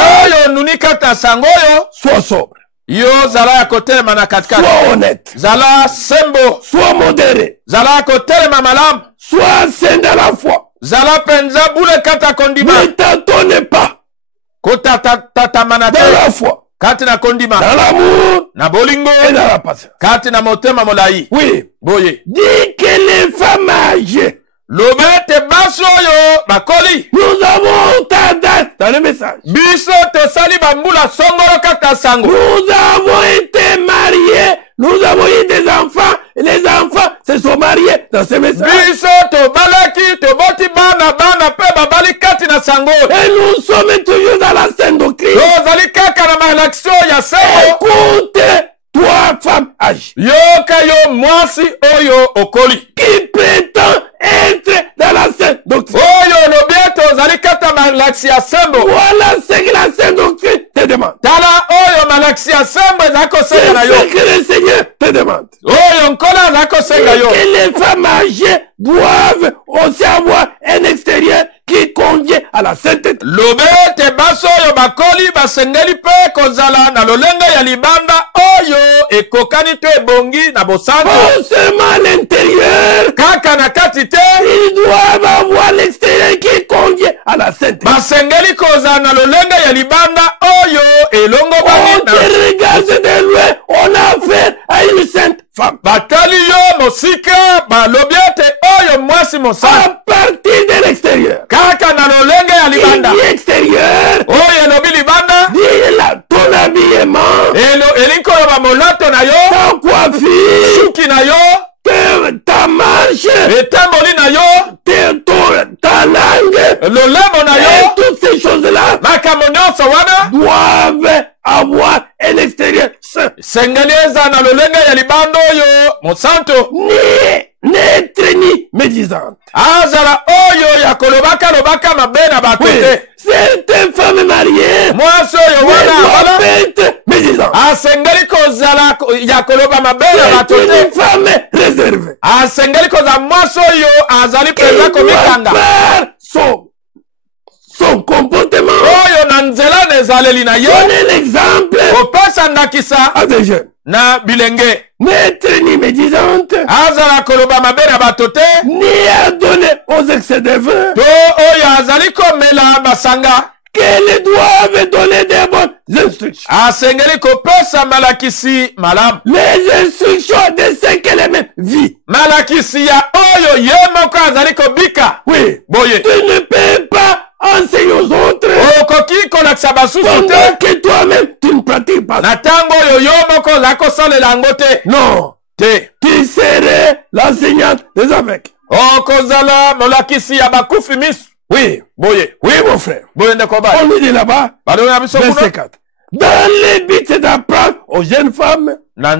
Yo nuni kata sango yo. sois sobre, Yo zala ya kotelema na katikati. sois honnête, Zala sembo. sois modéré, Zala ya kotelema malamu. sois saint dans la foi. Zala penza bule kata kondima. Ne t'étonne pas Kota tata manate. dans la foi, Kati na kondima. dans l'amour Na bolingo. et dans la patience. Kati na motema molai. Oui. Boye. Dis que les femmes âgées, Lobete baso yo bakoli. nous avons tendance dans le message. Biso tosali bambula songolo kata sango. Nous avons été mariés, nous avons eu des enfants, et les enfants se sont mariés dans ce message. Biso tobalaki toboti bana pe babali kati na sango. Et nous sommes toujours dans la saine doctrine. Tozali kaka na malakisio ya sango. Écoute, toi, femme âgée, Yoka yo mwasi oyo okoli. qui prétend être dans la saine doctrine. Oyo lobieto tozali kata malakisi ya sembo. Voilà ce que la saine doctrine te demande. Tala oyo malakisi ya sembo ezako C'est senga na yo. ce que le Seigneur te demande. Oyo nkola ezako senga yo. Que les femmes âgées doivent aussi avoir un extérieur qui convient à la sainteté. Lobete baso oyo bakoli basengeli pe kozala na lolenga ya libanda oyo ekokani to ebongi na bosango. Pas seulement à l'intérieur, Kaka na kati te. ils doivent avoir l'extérieur qui convient à la sainteté. Basengeli kozala na lolenga ya libanda oyo elongo On bani te na regarde de loin, on a affaire à une sainte femme. batali yo mosika balobi ete oyo mwasi À mosantu. partir de l'extérieur. Kaka na lolenga ya Il libanda dit extérieur, oyo elobi libanda dit là, ton habillement, elingi koloba molato na yo, ta coiffure, suki na yo, ta marche, etamboli na yo, ta langue, lolemo na et yo, toutes ces choses-là makambo nyonso wana doivent avoir un extérieur saint. sengeli eza na lolenga ya libanda oyo mosantu N'être ni médisante. azala oyo ya kolobaka mabe na bato Oui, te. certaines femmes mariées Mwasi oyo wana doivent wana être médisantes. asengeli kozala ya koloba mabe na C'est bato te. une femme réservée. Asengeli kozala mwasi oyo azali Qui mpenza doit komikanga faire son comportement. oyo na nzela na ezaleli na ye Donner l'exemple kopesa ndakisa à des jeunes. na bilenge. N'être ni médisante, Azala koloba mabe na bato te, ni à donner aux excès de vin, to oyo azali komela masanga. qu'elles doivent donner des bonnes instructions. Asengeli kopesa malakisi malamu. Les instructions de ce qu'elle même vit. Malakisi ya oyo ye moko azali kobika. Oui. Boye. Tu ne peux pas enseigner aux autres Okoki kolakisa basusu pendant te. que toi-même tu ne pratiques pas. Na tango oyo yo moko ozali kosalela yango te. Non. Te. Tu serais l'enseignante des aveugles. Okozala molakisi ya bakufi misu. Oui. Boye. Oui, mon frère. Boye ndeko ba. On nous dit là-bas, Balo na biso verset kuna. 4. dans le but d'apprendre aux jeunes femmes na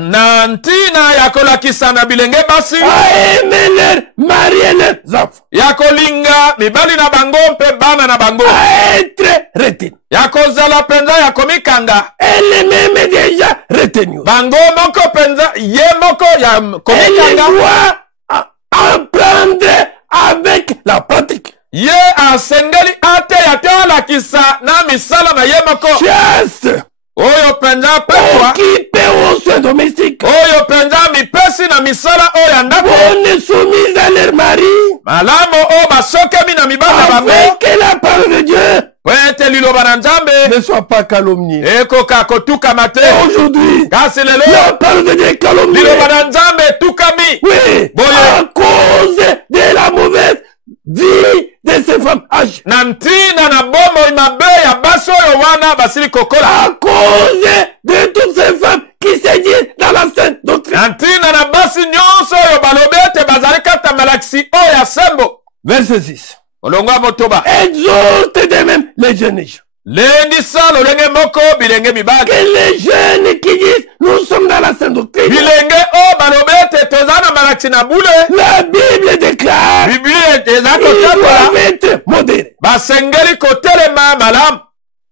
ntina ya kolakisa na bilenge basi à aimer leur mari et leurs enfants, ya kolinga mibali na bango mpe bana na bango à être retenus. ya kozala penza ya komikanga Elle-même est déjà retenue. bango moko penza ye moko ya Elle komikanga doit apprendre avec la pratique. ye asengeli ate ya te alakisa na misala na ye moko Chaste, oyo penza petwa occupée aux soins domestiques, oyo penza mipesi na misala oyo ya ndako bonne soumise à leur mari, malamu oyo basokemi na mibali na bango afin que la parole de Dieu po ete liloba na nzambe ne soit pas calomniée. ekoka kotukama te Aujourd'hui, kasi lelo la parole de Dieu est calomniée. liloba na nzambe etukami Oui, Boye. à cause de la mauvaise vie de ces femmes âgées. na ntina na bomoi mabe ya basi oyo wana basili kokola À cause de toutes ces femmes qui se disent dans la sainte doctrine. na ntina na basi nyonso oyo balobi ete bazali kata malakisi oyo ya sembo Verset 6. molongo ya motoba Exhorte de même les jeunes gens. lendisa lolenge moko bilenge mibali Que les jeunes qui disent nous sommes dans la sainte doctrine. bilenge oyo balobi ete toza na malakisi na bule La Bible déclare biblia eza qu'ils kotambola doivent être modérés. basengeli kotelema malamu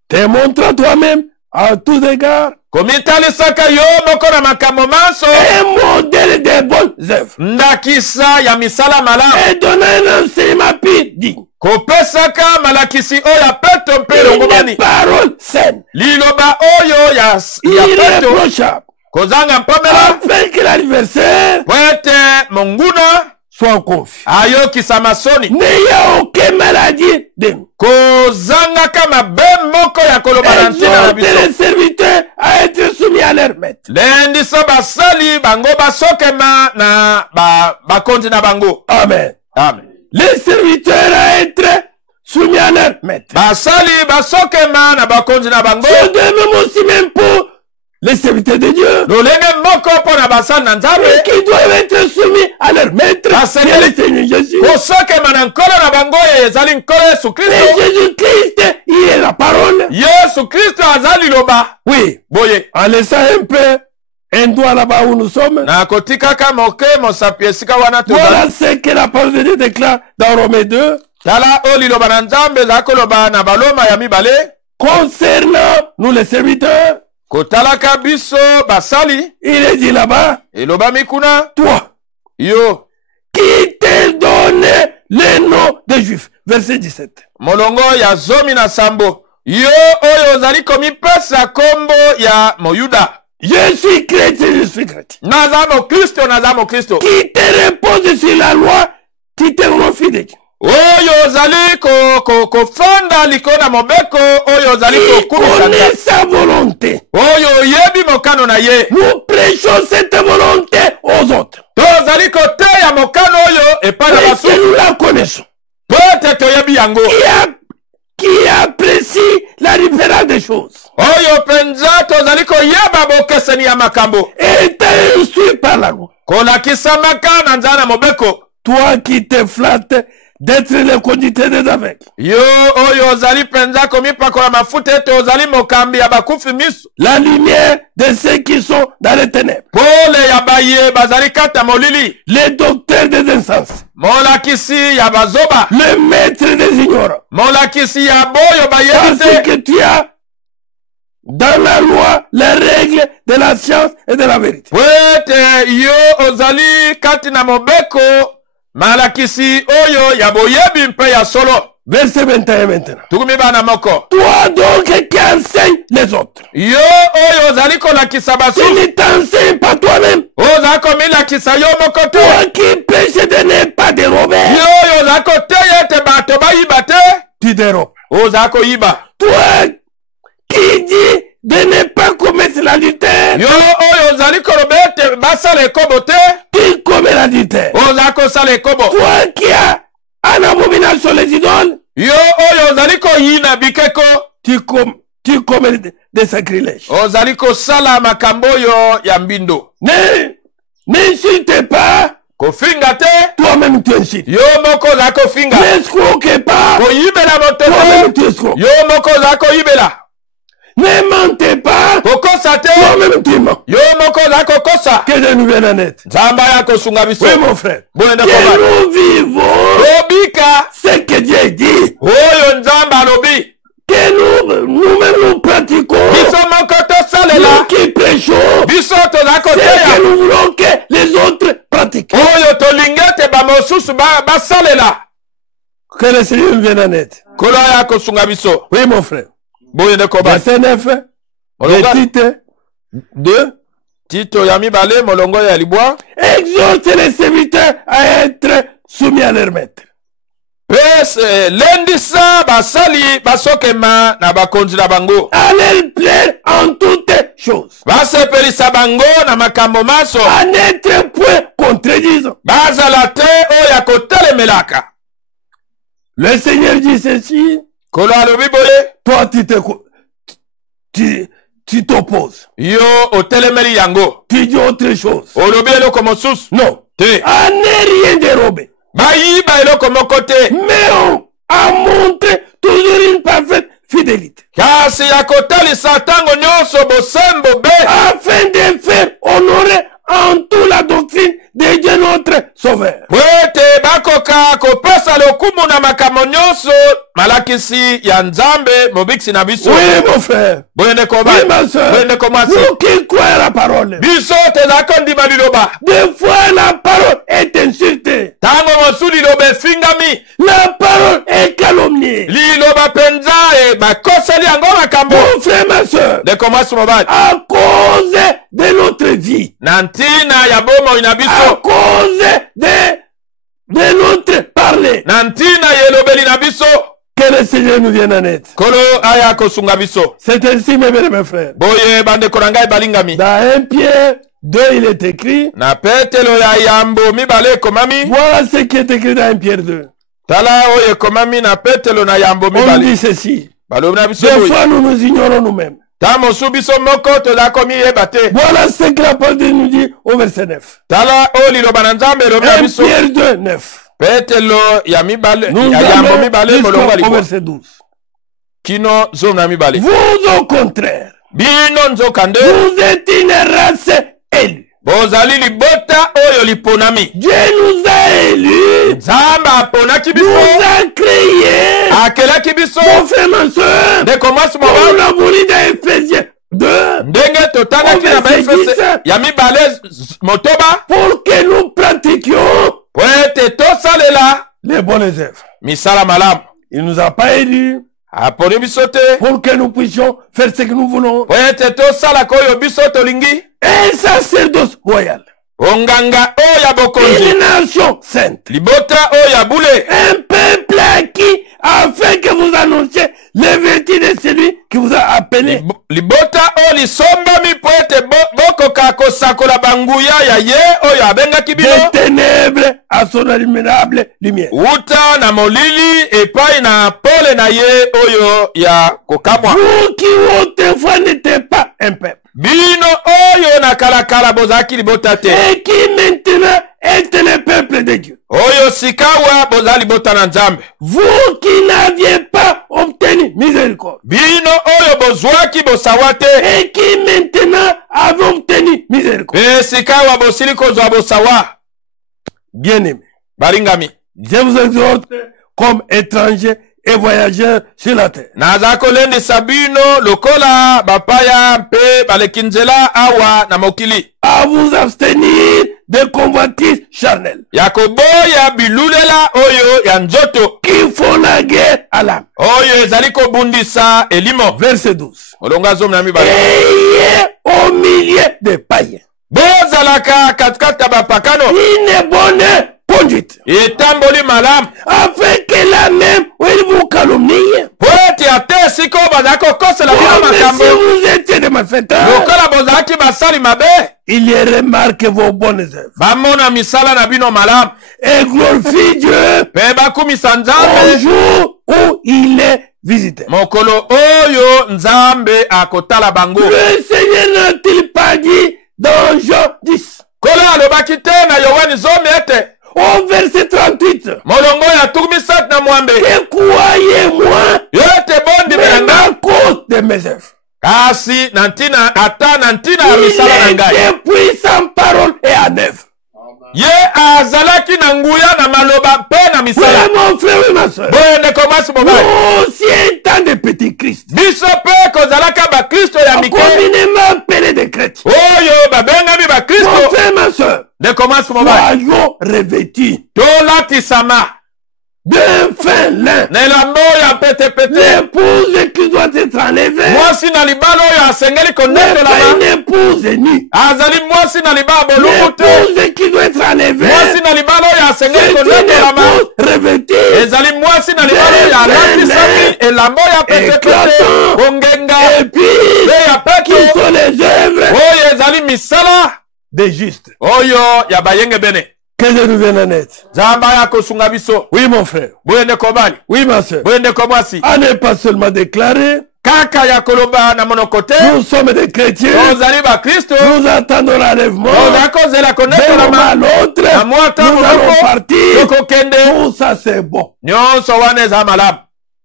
Te montre toi-même à tous égards komitalisaka yo moko na makambo manso un modèle de bonnes œuvres. ndakisa ya misala malamu Et donne un enseignement digne. kopesaka malakisi oyo ya peto mpe elongomani Une parole saine, liloba oyo ya peto irréprochable, kozanga mpomela afin que l'adversaire po ete monguna soit confus. ayokisa masoni N'ayant aucune maladie de nous. kozangaka mabe moko ya koloba na ntina na Exhorte biso les serviteurs à être soumis à leur maître. lendisa basali bango basokema na bakonzi na bango Amen. amen Les serviteurs à être soumis à leur maître. basali basokema na bakonzi na bango C'est de même aussi même pour les serviteurs de Dieu. lolenge moko mpo na basali na nzambe Qui doivent être soumis à leur maître. Ah, C'est le Seigneur Jésus. kosokema na nkolo na bango oyo ezali nkolo yesu Et kristo Jésus-Christ, il est la parole. yesu kristo aza liloba Oui. boye En laissant un peu un doigt là-bas où nous sommes. na kotikaka moke mosapi esika wana tozali Voilà ce que la parole de Dieu déclare dans Romains 2. tala oyo liloba na nzambe ezali koloba na baloma ya mibale Concernant nous les serviteurs, kotalaka biso basali il est dit là-bas, elobami kuna toi, yo qui te donne le nom des Juifs. Verset 17. molongo ya zomi na sambo yo oyo ozali komipesa kombo ya moyuda Je suis chrétien, je suis chrétien. naza mokristo naza mokristo Qui te repose sur la loi, qui te rend fidèle. oyo ozali kofanda likolo na mobeko oyo ozali Qui kokumisa connaît sa volonté. oyo oyebi mokano na ye Nous prêchons cette volonté aux autres. tozali koteya mokano oyo epai na Mais basusu que nous la connaissons. po ete toyebi yango Qui apprécie la différence des choses. oyo penza tozali koyeba bokeseni ya makambo Et t'es instruit par la loi. kolakisamaka na nzala na mobeko Toi qui te flattes d'être le conducteur des aveugles. yo oyo ozali penza komipakola mafuta ete ozali mokambi ya bakufi miso La lumière de ceux qui sont dans les ténèbres. pole ya baye bazali kata molili Les docteurs des insensés. molakisi ya bazoba Le maître des ignorants. molakisi ya boyo bayebi Parce te que tu as dans la loi les règles de la science et de la vérité. po ete yo ozali kati na mobeko malakisi oyo ya boyebi mpe ya solo Verset 21 maintenant. tukumi bana moko Toi donc qui enseignes les autres. yo oyo ozali kolakisa Tu basusu ne t'enseignes pas toi-même. ozali komilakisa yo moko te Toi qui pêches de ne pas dérober. yo oyo ozali koteya ete bato bayiba te Tu dérobes. ozali koyiba Toi qui dis de ne pas commettre l'adultère. yo oyo ozali koloba ete basala ekobo te Tu commets l'adultère. ozali kosala ekobo Toi qui as en abomination les idoles. yo oyo ozali koyina bikeko Tu commets des sacrilèges. ozali kosala makambo oyo ya mbindo N'insulte pas. kofinga te Toi-même tu insultes. yo moko ozali kofinga N'escroque pas. koyibela moto Toi-même te tu escroques. yo moko ozali koyibela Ne mentez pas. kokosa te Toi-même tu mens. yo moko oza kokosa Que Dieu nous vienne en aide. nzambe aya kosunga biso Oui, mon frère. boye nde Que kobala nous vivons tobika ce que Dieu dit. oyo nzambe alobi Que nous-mêmes nous pratiquons. biso moko Nous tosalela qui prêchons. biso toza C'est que koteya nous voulons que les autres pratiquent. oyo tolingi ete bamosusu basalela Que le Seigneur nous vienne en aide. kolo aya kosunga biso Oui, mon frère. boye nde kobala Verset 9. Molonga- Le titre 2. tito ya mibale molongo ya libwa Exhorte les serviteurs à être soumis à leur maître. mpe lendisa basali basokema na bakonzi na bango À leur plaire en toutes choses. basepelisa bango na makambo maso À n'être point contredisant. bazala te oyo ya kotelemelaka Le Seigneur dit ceci. kolo alobi boye Toi, tu t'opposes. yo otelemeli yango Tu dis autre chose. olobi eloko mosusu Non. te À ne rien dérober. bayiba eloko moko te Mais à montrer toujours une parfaite fidélité. kasi ya kotalisa ntango nyonso bosembo be Afin de faire honorer en tout la doctrine de Dieu notre Sauveur. po ete bakoka kopesa lokumu na makambo nyonso malakisi ya nzambe mobikisi na biso Oui, mon frère. boye ndeko Oui, mobali ma soeur. boye ndeko mwasi Nous qui croyons la parole. biso tozala kondima liloba Des fois, la parole est insultée. ntango mosu liloba efingami La parole est calomniée. liloba mpenza bakoseli yango makambo Mon frère, ma soeur, ndeko mwasi mobali à cause de notre vie, na ntina ya bomoi na à biso cause de notre parler, na ntina ya elobeli na biso que le Seigneur nous vienne en aide. kolo aya kosunga biso C'est ainsi, mes bien-aimés frères. boye bandeko na ngai balingami Dans 1 Pierre 2, il est écrit, na petelo ya yambo mibale ekomami voilà ce qui est écrit dans 1 Pierre 2. tala oyo ekomami na petelo na yambo On mibale dit ceci. balobi na biso Des boye fois, nous nous ignorons nous-mêmes. ta mosu biso moko toza komiyeba te Voilà ce que la parole de Dieu nous dit au verset 9. tala oyo liloba na nzambe elobi na 1 biso Pierre 2, 9. petelo ya mibale Nous ya yambo allons mibale molongo jusqu'au likwa verset 12. kino zomi na mibale Vous, au contraire, bino nzoka nde vous êtes une race élue. bozali libota oyo liponami Dieu nous a élus, nzambe aponaki nous biso a créés. akelaki biso Mon frère, ma soeur, ndeko mwasi comme mobali l'a voulu dans Ephésiens 2, ndenge totangaki na baefese ya mibale motoba pour que nous pratiquions po ete tosalela les bonnes œuvres. misala malamu Il nous a pas élus aponi biso te pour que nous puissions faire ce que nous voulons. po ete tosalaka oyo biso tolingi Un sacerdoce royal, onganga oyo ya bokonzi une nation sainte, libota oyo ya bule un peuple acquis afin que vous annonciez les vertus de celui qui vous a appelé. libota oyo lisombami po ete bokoka kosakola banguya ya ye oyo abengaki bino Des ténèbres à son admirable lumière. wuta na molili epai na pole na ye oyo ya kokamwa Vous qui autrefois n'étiez pas un peuple, bino oyo na kalakala bozalaki libota te et qui maintenant êtes le peuple de Dieu. oyo sikawa boza libota na nzambe Vous qui n'aviez pas obtenu miséricorde, bino oyo bozwaki bosawa te et qui maintenant avez obtenu miséricorde. mpe sikawa bosili kozwa bosawa Bien-aimés, balingami je vous exhorte comme étrangers et voyageurs sur la terre, naza kolendisa bino lokola bapaya mpe baleki nzela awa na mokili à vous abstenir de convoitises charnelles ya koboya bilulela oyo ya nzoto qui font la guerre à l'âme. oyo ezali kobundisa elimo Verset 12. molongo zomi na mibale Ayez au milieu des païens bozalaka katikati ya bapakano une bonne conduite, etamboli malamu afin que la même où ils vous calomnient, po ete ate sikoyo bazalaki kokosela bino comme makambo si vous étiez des malfaiteurs, lokola bozalaki basali mabe il y remarque vos bonnes œuvres bamona misala na bino malamu et glorifie Dieu mpe bakumisa au nzambe jour où il est visité. mokolo oyo nzambe akotala bango Le Seigneur n'a-t-il pas dit dans Jean 10 kolo alobaki te na yohani zomi ete au verset 38, molongo ya tukumi sati na mwambe que croyez-moi yo ete bondimela même nga à cause de mes œuvres. kasi na ntina ata na ntina ya misala na ngai. Il est puissant parole et en œuvre. Ye azalaki na nguya na maloba pe na misala. Oui, mon frère, oui, ma soeur. Boye ne commence mon bail. Aussi étant des petits Christ. Biso pe kozalaka ba Kristo ya mike. Communément appelés des chrétiens. Oyo ba bengami ba Kristo. Mon frère, ma soeur. Ne commence mon bail. Soyons revêtus Tolati sama. d'un fin lin. Ne la moya pete pete. L'épouse qui doit être enlevée. Mwasi na libalo ya sengeli konete N'est la pas ma. une épouse nue. Azali mwasi na libalo bolumute. L'épouse qui doit être enlevée. Mwasi na libalo ya C'est sengeli une konete la ma. épouse revêtue. Ezali mwasi na libalo ya lati sami elamo ya pete pete. Ongenga. Et puis, Be ya qui peto. sont les œuvres Oyo ezali misala. des justes. Oyo ya bayenge bene. Que je nous vienne en aide. Zamba ya kosunga biso. Oui, mon frère. Boyende kobali. Oui, ma soeur. Boyende komwasi. À ne pas seulement déclarer, Kaka ya koloba na monokote. nous sommes des chrétiens, Ozali ba Kristo. nous attendons l'enlèvement. Ozako zela konete D'un la moment à ma. l'autre, Na mwata nous allons moko. partir. Yoko kende. Tout ça, c'est bon. Nyonso wane za malamu.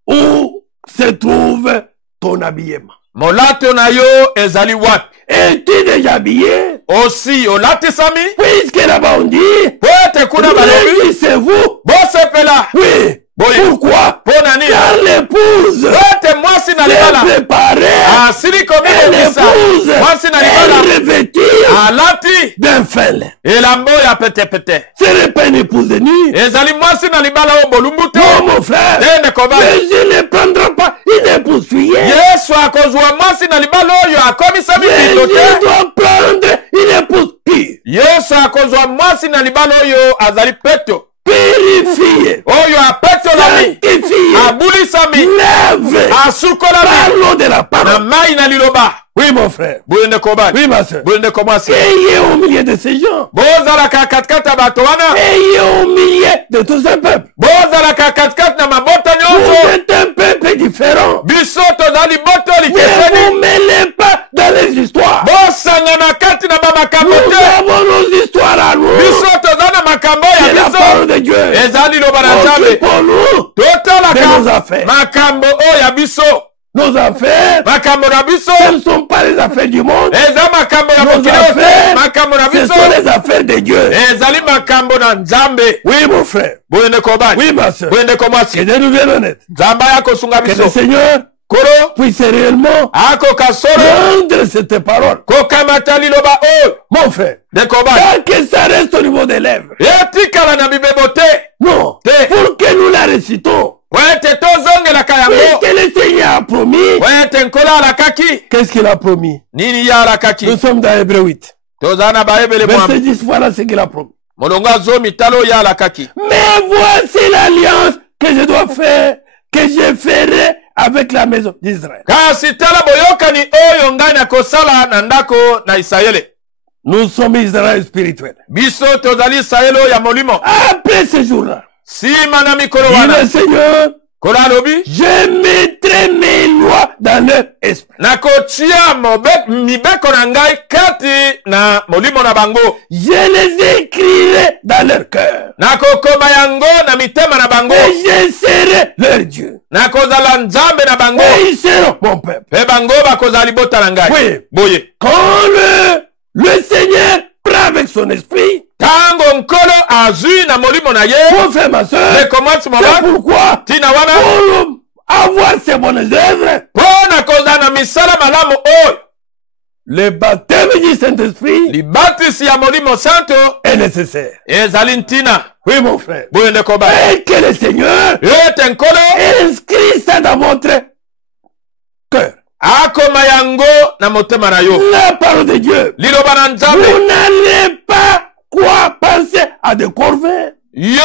Où se trouve ton habillement? Molato na yo ezali wapi? Es-tu déjà habillé? Aussi olati sami. Puisque là-bas on dit, Pote kuna balobi. réjouissez-vous. Bosepela. Oui. Boye. Pourquoi? Pona nini? Car l'épouse Pote mwasi na libala. s'est préparée. Asili komi Et bisa. l'épouse Mwasi na est libala. revêtue Alati. d'un fin lin. Elambo ya pete pete. Ce n'est pas une épouse nue. Ezali mwasi na libala o bolumbu te. Non, mon frère. Nende kobali. Jésus ne prendra pas une épouse fuyée. Yesu akozwa mwasi na libala oyo akomisami bindo Jésus te. doit prendre une épouse pure, Yesu akozwa mwasi na libala oyo azali peto. purifiée, Oyo apetolami. sanctifiée, Abulisami. lavée. Asukolami. Parlons de la Na parole. mai na liloba. Oui, mon frère. Boyende kobali. Oui, ma soeur. Boyende komwasi. Ayez au milieu de ces gens. Bozalaka katikati bato wana. Ayez au milieu de tous ces peuples. Bozalaka katikati na mabota Vous nyonso. êtes un peuple différent. Biso tozali boto Ne likeseni. vous mêlez pas dans les histoires. Bosangana kati na bamakambo Nous te. avons nos histoires à nous. Biso toza na makambo ya C'est la biso. parole de Dieu. Ezali loba na Nzambe. Occupons-nous de nos Totalaka affaires. makambo oyo ya biso. Nos affaires, Makambo na biso. ce ne sont pas les affaires du monde. Eza makambo ya Nos mokili oyo te. affaires, Makambo na ce biso. sont les affaires de Dieu. Ezali makambo na Nzambe. Oui, mon frère. Boyende kobali. Oui, ma soeur. Boyende komwasi. Que Dieu nous vienne honnête. Nzamba ya kosunga Que le biso. Seigneur Kolo. puisse réellement Akoka solo. rendre cette parole. Kokamata liloba oyo. Mon frère, De kobali. pas que ça reste au niveau des lèvres. Etikala na bibebo te. Non. Te. Pour que nous la récitons. Wete tozongelaka yango. Puisque le Seigneur a promis. Wete nkola alakaki. Qu'est-ce qu'il a promis? Nini ya alakaki. Nous sommes dans Hébreu 8. Toza na baebele Verset mwambe. 10, voilà ce qu'il a promis. Molongo azomi talo ya alakaki. Mais voici l'alliance que je dois faire, que je ferai avec la maison d'Israël. Kasi tala boyokani oyo ngai nakosala na ndako na Isayele. Nous sommes Israël spirituel. Biso tozali Isayele oyo ya molimo. Après ce jour-là, Sima na mikolo dit wana. le Seigneur, Kola alobi. je mettrai mes lois dans leur esprit. Nakotia mibeko na ngai kati na molimo na bango. Je les écrirai dans leur cœur. Nakokoma yango na mitema na bango. Et je serai leur Dieu. Nakozala Nzambe na bango. Et ils seront mon peuple. Pe bango bakozala libota na ngai. Oui. Boye. Quand le Seigneur prend avec son esprit, Tango nkolo azui na molimo na ye. mon frère, ma soeur, Le komati c'est mama. pourquoi Tina wana. pour avoir ces bonnes œuvres, Pona kozala na misala malamu oyo. le baptême du Saint-Esprit Libatisi ya molimo santo. est nécessaire. Ezali ntina. Oui, mon frère. Boyende koba. Et que le Seigneur Ete nkolo. inscrit ça dans votre cœur. Akoma yango na motema na yo. La parole de Dieu. Liloba na Nzambe. Vous n'allez pas quoi penser à des corvées. Yo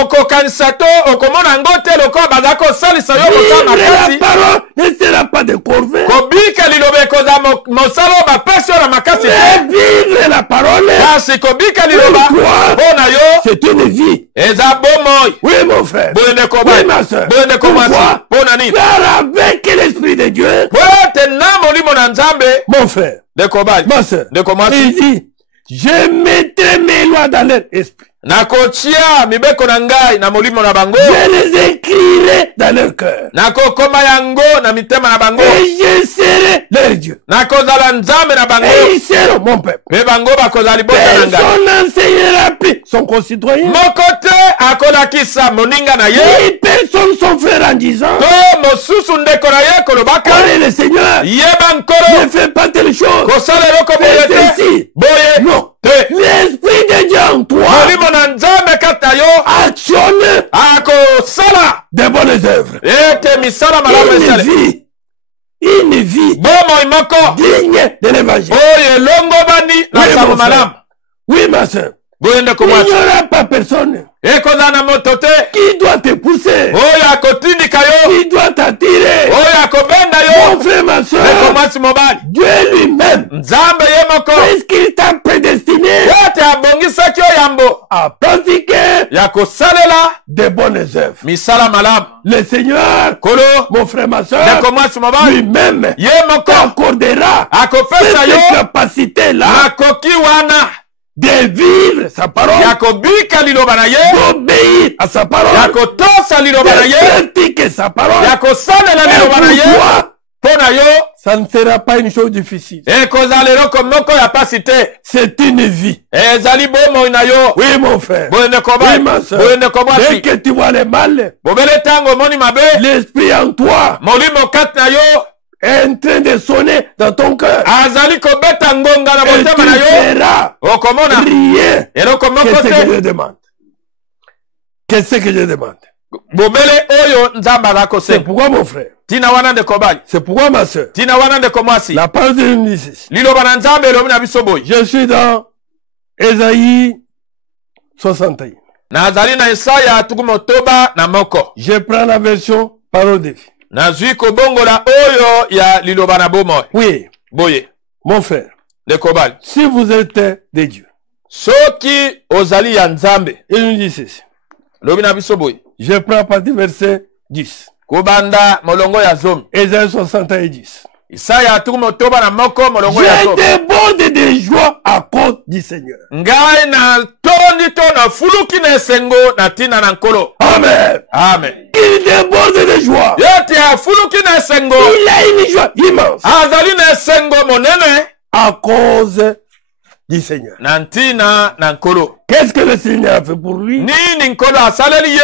okokanisa to okomona ngo te lokola baza kosalisa yo mosala Vivre la makasi. parole ne sera pas des corvées. Kobika liloba ekoza mosala oyo bapesi yo na makasi te. Mais vivre la parole, Kasi kobika liloba Pourquoi? mpo na yo c'est une vie. eza bomoi. Oui, mon frère. Boyende Oui, kobai. ma soeur. Boyende komasi. Pourquoi? Mpo na nini? Car avec l'Esprit de Dieu, Po ete na molimo na Nzambe. mon frère, De kobai. ma soeur, De komasi. il dit, je mettrai mes lois dans leur esprit. Nakotia mibeko na ngai na molimo na bango. Je les écrirai dans leur cœur. Nakokoma yango na mitema na bango. Et je serai leur Dieu. nakozala nzambe na bango Et ils seront mon peuple. mpe bango bakozala libota na ngai Personne n'enseignera plus son concitoyen. moko te akolakisa moninga na ye Et personne son frère en disant, to mosusu ndeko na ye kolobaka connais le Seigneur, yeba ne nkolo fais pas telle chose. kosala eloko boye Fais te ceci. boye Non. te L'Esprit de Dieu en toi molimo na nzambe kati na yo actionne akosala de bonnes œuvres. ete misala malamu esale Une vie bomoi moko digne de l'évangile. oyo elongobani na Oui, sango mon malamu frère. Oui, ma soeur. boye ndeko Il n'y mwasi aura pas personne ekozala na moto te qui doit te pousser, oyo akotindika yo qui doit t'attirer. oyo akobenda Mon yo frère, ma soeur, ndeko mwasi mobali Dieu lui-même, nzambe ye moko puisqu'il t'a prédestiné ete abongisaki yo yambo à pratiquer ya kosalela de bonnes œuvres. misala malamu Le Seigneur, kolo mon frère, ma soeur, ndeko mwasi mobali lui-même ye moko t'accordera akopesa cette yo capacité-là makoki wana de vivre sa parole, ya kobika liloba na ye d'obéir à sa ya parole, kotosa liloba na de ye pratiquer sa parole. ya kosalela Et liloba na ye pour toi, mpo na yo ça ne sera pas une chose difficile. ekozala eloko moko ya pasi te C'est une vie. ezali bomoi na yo Oui, mon frère. boye ndeko Oui, bali ma soeur. boye ndeko Dès mwasi que tu vois le mal, bobele ntango omoni mabe l'esprit en toi molimo kati na yo est en train de sonner dans ton cœur. azali kobeta ngonga na Et tu motema na yo feras okomona rien. eloko moko Qu'est-ce que te je demande? Qu'est-ce que je demande? bobele oyo nzambe aza C'est kosenga pourquoi, mon frère, tina wana ndeko bali c'est pourquoi, ma soeur, tina wana ndeko mwasi la parole de Dieu dit ceci. liloba na nzambe elobi na biso boye Je suis dans Ésaïe 61. nazali na esaya tuku motoba na moko Je prends la version parole de vie. nazwi kobongola oyo ya liloba na bomoi Oui, boye mon frère, ndeko bali si vous êtes de Dieu, soki ozali ya nzambe il nous dit ceci. lobi na biso boye Je prends à partir du verset 10. kobanda molongo ya zomi Ésaïe 61 et 10. isaya tuku motoba na moko molongo ya J'ai zomi des bondes et des joies à cause du Seigneur. ngai na tondi to na fuluki na esengo na ntina na nkolo Amen. amen Il déborde de joie. yete afuluki na esengo Il a une joie immense azali na esengo monene à cause du Seigneur. na ntina na nkolo Qu'est-ce que le Seigneur a fait pour lui? nini nkolo asaleli ye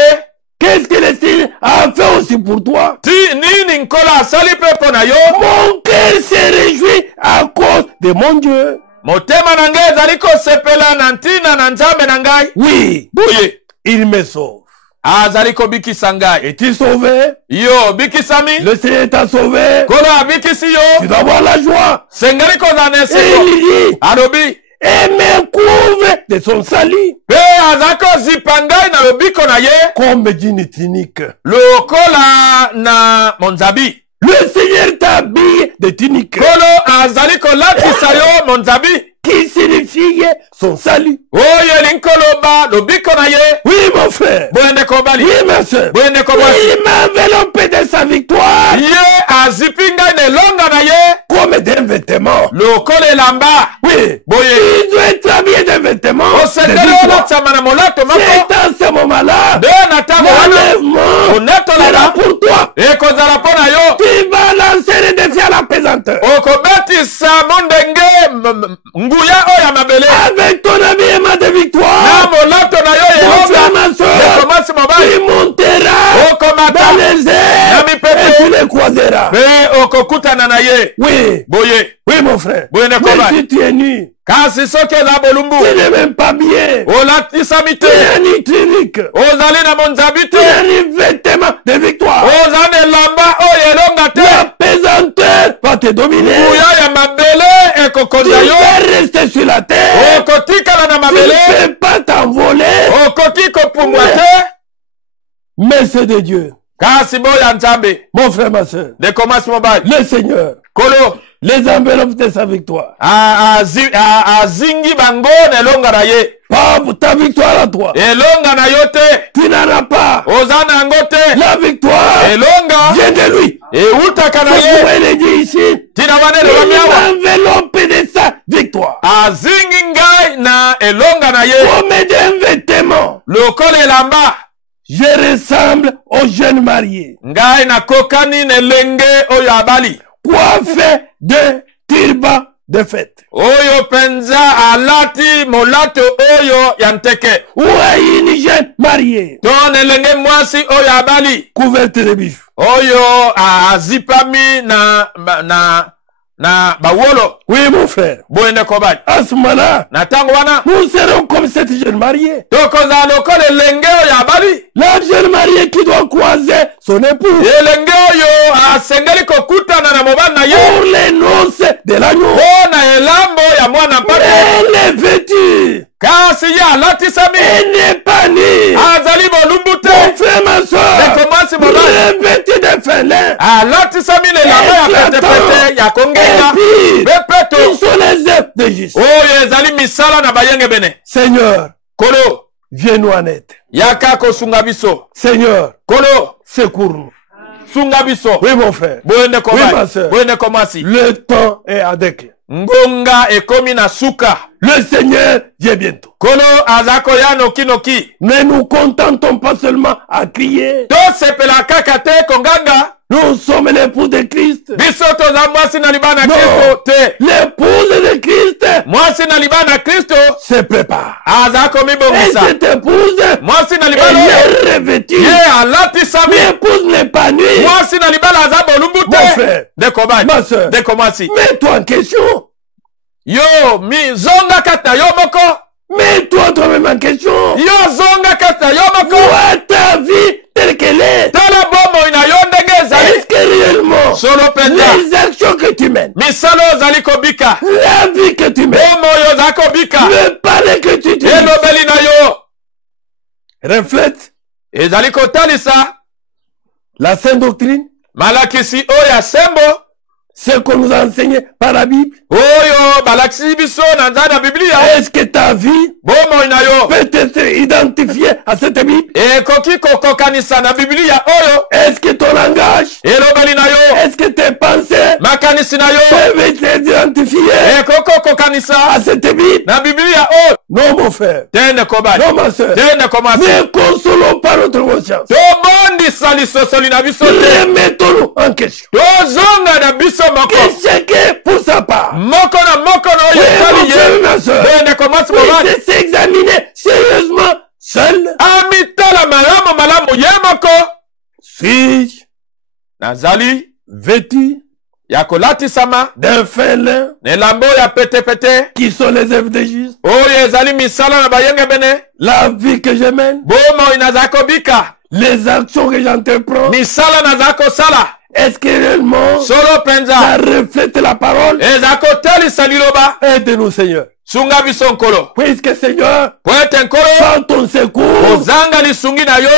Qu'est-ce que le Seigneur a fait aussi pour toi? ti nini nkolo asali mpe mpo na yo Mon cœur se réjouit à cause de mon Dieu. motema na ngai ezali kosepela na ntina na nzambe na ngai Oui, boye il me sauve. azali kobikisa ngai Es-tu sauvé? yo obikisami Le Seigneur t'a sauvé. nkolo abikisi Tu yo dois avoir la joie. sengeli kozala na Et esengo il dit, alobi et me couvre de son salut mpe azali kozipa ngai na lobiko na ye comme d'une tunique. lokola na monzabi Le Seigneur t'habille de tunique nkolo azali kolatisa yo monzabi qui signifie son salut. oyo eli nkoloba lobiko na ye Oui, mon frère. boye ndeko bali Oui, ma soeur. boye ndeko mwasi Il m'a enveloppé de sa victoire ye azipi ngai na elonga na ye comme d'un vêtement. lokola elamba Oui. boye Il doit être habillé d'un vêtement de osengeli victoire. olatisama na molato moko C'est dans ce moment-là, nde na ntango wana l'enlèvement sera onetolaka pour toi. ekozala mpo na yo Tu vas lancer le défi à la pesanteur. okobetisa mondenge nguya oyo ya mabele Avec ton habillement de na victoire, molato na yo mon frère, elonga ma soeur, ndeko mwasi tu mobali monteras okomata dans les airs Nami pepe. et tu les croiseras. mpe okokutana na ye Oui, boye oui, mon frère. boye ndeko Mais bali si tu es nu, kasi soki eza bolumbu tu n'es même pas bien. olatisami Tu te n'as ni tunique, ozali na monzabi tu te n'as ni vêtement de victoire. ozali na elamba oyo elonga te La pesanteur va te dominer. nguya ya mabele Tu ekokonza yo vas rester sur la terre. okotikala na Tu mabele ne peux pas t'envoler. okoki kopumbwa te Mais c'est de Dieu. kasi boya nzambe Mon frère, ma soeur, ndeko mwasi mobali le Seigneur kolo les enveloppes de sa victoire. azingi bango na elonga na ye Pas pour ta victoire à toi. elonga na yo te Tu n'en as pas. oza na yango te La victoire elonga vient de lui. eutaka na C'est pourquoi ye il est dit ici. tina wana Il elobami awa enveloppe de sa victoire. azingi ngai na elonga na ye Comme d'un vêtement. lokola elamba Je ressemble aux jeunes mariés. ngai nakokani na elenge oyo abali coiffé de turban de fête. Oyo penza alati molato oyo yanteke. Ou une jeune mariée, Ton elenge mwasi oyo abali. couverte de bijoux. Oyo azipami na bawolo. Oui, mon frère. Boende kobali. À ce moment-là, Na tango wana. nous serons comme cette jeune mariée. Tokoza lokole elenge oyo abali. La jeune mariée qui doit croiser son époux Elenge oyo asengeli kokutana na mobali na ye. pour les noces de l'agneau. Na elambo ya mwana mpako. Elle est vêtue. Kasi ye alatisami. Elle n'est pas nue. Azali bolumbu te. Mon frère, ma soeur, Ekomasi mobali. elle est vêtue de félin. Alatisami lelamba ya petepete ya Et kongenga. puis, Bepeto. ils sont les œuvres de justice. Oyo ezali misala na bayenge bene. Seigneur, Kolo. viens-nous en aide. Yaka kosunga biso. Seigneur, Kolo. secours-nous. Sunga biso. Oui, mon frère. Boende Oui, komai. ma sœur. Boende komasi. Le temps est à déclin. Ngonga ekomi na suka. Le Seigneur vient bientôt. Kolo azako ya noki noki. Ne nous contentons pas seulement à crier. To sepela kaka te konganga. Nous sommes l'époux de Christ. Biso toza mwasi na libana Non. Kristo te. L'épouse de Christ Mwasi na libana Kristo. se prépare. Azako Et mibongisa. cette épouse, Mwasi na elle libana oyo. est revêtue. Ye alatisami. L'épouse n'est pas nue. Mwasi na libana aza bolumbu Mon te. frère, Deko bali. ma soeur, Deko mwasi. mets-toi en question. Yo mi zonga kata yo moko. Mets-toi toi-même en question. Yo zonga kata yo moko. Vois ta vie telle qu'elle est. Tala bomo ina yo ndenge ezali. Est-ce que réellement Solo penza. les actions que tu mènes, Misalo ozali kobika. la vie que tu mènes, Bomo yo za kobika. le palais que tu utilises, Elobeli na yo. reflète Ezali kotalisa. la sainte doctrine, Malakisi oyo sembo. ce qu'on nous a enseigné par la Bible. Oyo balakisi biso na nzana na Biblia. Est-ce que ta vie Bomo ina yo. peut être identifiée à cette Bible? Ekoki kokokanisa na Biblia oyo. Est-ce que ton langage, Elobeli na yo. est-ce que tes pensées Makanisi na yo. peuvent être identifiées Ekoko kokanisa à cette Bible? na Biblia oyo. Non, mon frère. Tende kobali. Non, ma soeur. Tende komasi. Ne consolons pas notre conscience. Tobondisa lisosoli na biso te. Remettons-nous en question. Tozonga na biso moko. Que chacun pour sa part. Moko na moko na Oui, oyo mon etali frère, ye. ma soeur. Tende komasi Oui, mobali. c'est s'examiner sérieusement seul. Amitala malamu ye moko. Suis-je Nazali vêtu ya kolatisama d'un fin lin na elambo ya petepete. qui sont les œuvres de juste? Oyo ezali misala na bayenge bene. La vie que je mène, Bomo inaza kobika. les actions que j'entreprends, Misala naza kosala. est-ce que réellement Solo ça penza. reflète la parole? Eza kotalisa liloba. Aide-nous, Seigneur. Sunga biso nkolo. Puisque, Seigneur, Po ete nkolo. sans ton secours, Ozanga lisungi na yo.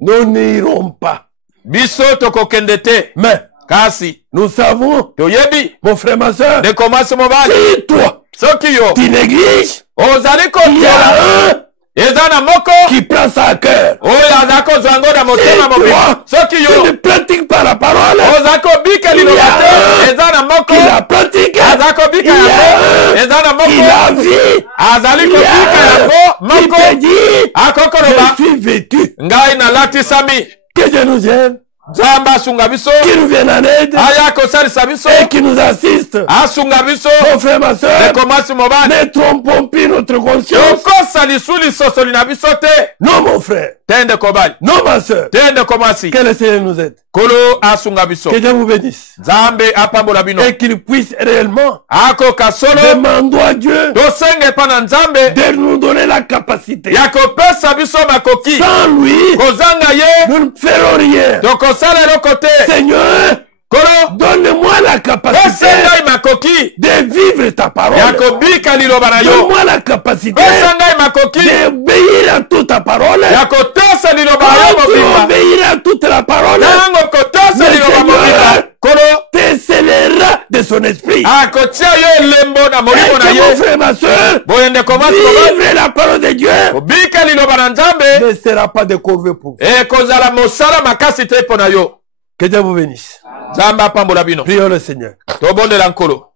nous n'irons pas. Biso tokokende te. Mais Kasi. nous savons, Toyebi. mon frère, ma soeur, De komasi mobali. si toi, Soki yo. tu négliges, Ozali il y kotia. a un Eza na moko. qui prend ça à cœur. Oyo aza kozwa yango na motema Si mobimba. Soki tu ne yo. pratiques pas la parole, Oza kobika liloba te. Eza na moko. qui la pratique, Aza kobika il y a yango. un Eza na qui la moko. vit, Azali il y kobika a yango. un qui Moko. te dit, Akokoloba. je suis vêtu. Ngai nalatisami. Que Dieu nous aime, Nzambe asunga biso. qui nous vienne en aide Aya kosalisa biso. et qui nous assiste. Asunga biso. Mon frère, ma soeur, De komasi mobali. ne trompons plus notre conscience. Tokosa lisu lisosoli na biso te. Non, mon frère. Tende kobali. Non, ma soeur. Tende komasi. Que le Seigneur nous aide. Kolo asunga biso. Que Dieu vous bénisse. Nzambe apambola bino. Et qu'il puisse réellement, Akoka solo. demandons à Dieu Tosenge pa na Nzambe. de nous donner la capacité. Ya kopesa biso makoki. Sans lui, Kozanga ye. nous ne ferons rien. Tokosala eloko te. Seigneur, Kolo. donne-moi la capacité Pesengai makoki. de vivre ta parole. Ya kobika liloba na yo. Donne-moi la capacité Pesengai makoki. d'obéir à toute ta parole. Ya kotosa liloba na yo Quand tu mobimba. obéiras à toute la parole, Nango kotosa Mais liloba Seigneur, mobimba. Kolo. te scellera de son esprit. Akotia yo elembo na Et molimo na que mon ye. frère, ma soeur, Boyende komasi mobali. vivre la parole de Dieu Obika liloba na Nzambe. ne sera pas de corvée pour vous. Ekozala mosala makasi te mpo na yo. Que Dieu vous bénisse. Nzambe apambola bino. Prions le Seigneur. Tobondela nkolo.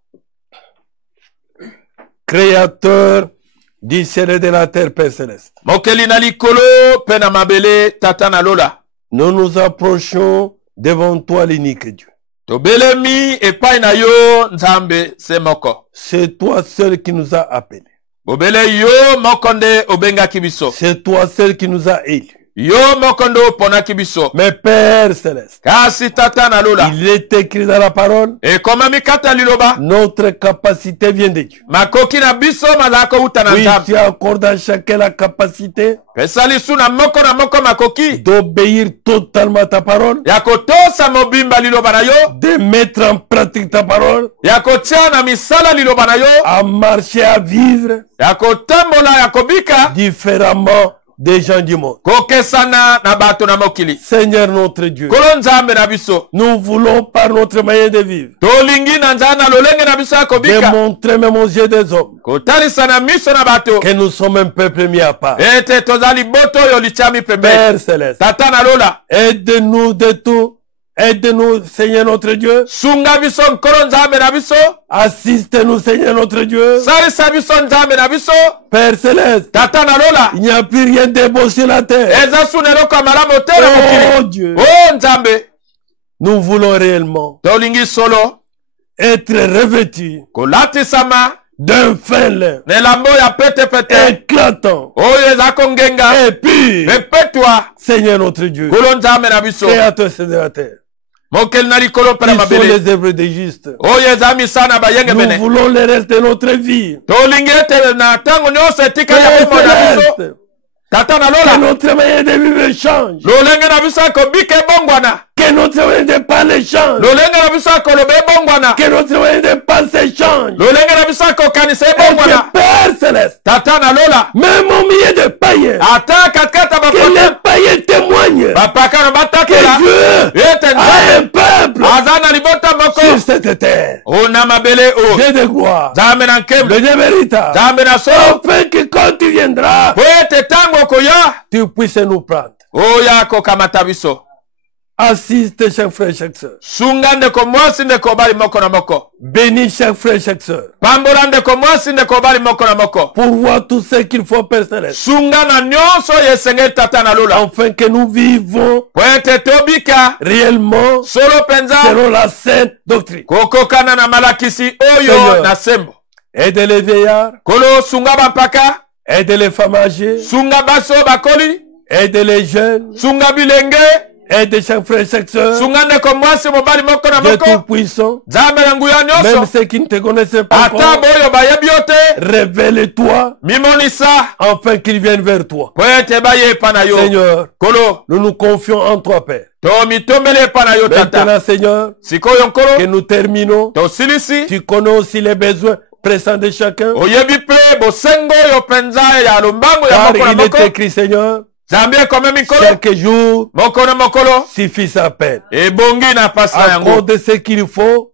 Créateur du ciel et de la terre, Père céleste. Mokeli na likolo pe na mabele tata na lola. Nous nous approchons devant toi, l'unique Dieu. Tobelemi epai na yo nzambe se moko. C'est toi seul qui nous a appelés. Bobele yo mokonde obenga kibiso. C'est toi seul qui nous a élus. Yo mokondo pona kibiso. Mais Père Céleste, Kasi tata na lola. il est écrit dans la parole, Et koma mikata liloba. notre capacité vient de Dieu. Makoki na biso mazako uta na Oui, nzambe. tu accordes à chacun la capacité Pesali su na moko makoki. d'obéir totalement à ta parole, Yako tosa mobimba liloba na yo. de mettre en pratique ta parole, Yako tia na misala liloba na yo. à marcher, à vivre Yako tambola yako bika. différemment des gens du monde. Kokesana na bato na mokili. Seigneur notre Dieu, Kolo nzambe na biso. nous voulons par notre moyen de vivre Tolingi na nzana lolenge na biso yako bika. démontrer même aux yeux des hommes Kotalisa na miso na bato. que nous sommes un peuple mis à part. Ete tozali boto yo lichami pembe. Père Céleste, Tata na lola. aide-nous de tout. Aide-nous, Seigneur notre Dieu. Sunga biso nkolo nzambe na biso. Assiste-nous, Seigneur notre Dieu. Salisa biso nzambe na biso. Père Céleste, Tata na lola. il n'y a plus rien de beau sur la terre. Eza sunelo kwa malamu te na Oh mokili. Dieu, Oh nzambe. nous voulons réellement Tolingi solo. être revêtus Kolatisama. d'un fin lin Nelambo ya pete pete. éclatant Oyo eza kongenga. et pur. Repetwa. Seigneur notre Dieu, Kolo nzambe na biso. Créateur de la terre, Mokel na likolo pele qui sont mabele. les œuvres des justes. Oyo eza misana bayenge Nous mene. voulons le reste de notre vie. Tolingi ete na tango nyonso etika ya Père bombo na biso. Céleste, Tata na que lola. notre moyen de vivre change. Lolenge na biso akobika ebongwana. Que notre moyen de parler change. Lolenge na biso akoloba ebongwana. Que notre moyen de penser change. Lolenge na biso akokanisa Et que ebongwana. Père Céleste, Tata na lola. même au milieu des païens, Ata katikata que bakota. les païens témoignent Bapaka na que batatola. Dieu Ete a nzambe. un peuple Aza na libota moko. sur cette terre. Ona mabele o. Dieu de gloire, Nzambe na nkembo. le Dieu véritable, Nzambe na so. afin que quand tu viendras, Po ete tango koya. tu puisses nous prendre. Oya kokamata biso. Assiste chaque frère, chaque soeur. Sunga ndeko mwasi ndeko bali moko na moko. Bénis chaque frère, chaque soeur. Pambola ndeko mwasi ndeko bali moko na moko. Pour voir tout ce qu'il faut, Père Céleste. Sunga na nyonso yesenge tata na lola. Afin que nous vivons Po ete tobika. réellement Solo penza. selon la sainte doctrine. Kokokana na malakisi oyo Seigneur. na sembo. Aide les vieillards, Kolo sunga bampaka. aide les femmes âgées, Sunga baso bakoli. aide les jeunes, Sunga bilenge. aide chaque frère, chaque soeur. Sunga ndeko mwasi mobali moko na Dieu moko. Tout-Puissant, Nzambe na nguya même nyonso. ceux qui ne te connaissaient pas Ata encore, boyo bayebi yo te. révèle-toi Mimonisa. afin qu'ils viennent vers toi. Po ete baye epa na yo. Seigneur, Kolo. nous nous confions en toi, Père. Tomitombele epa na yo tata. Maintenant, Seigneur, Sikoyo que nkolo. nous terminons. Tosilisi. Tu connais aussi les besoins pressants de chacun. Oyebi pe bosengo yo penza ya lombango ya Car moko na il moko. est écrit, Seigneur, Zambie kome mikolo. chaque jour Moko na mokolo. suffit sa peine. Ebongi na pasi na yango. Accorde ce qu'il faut.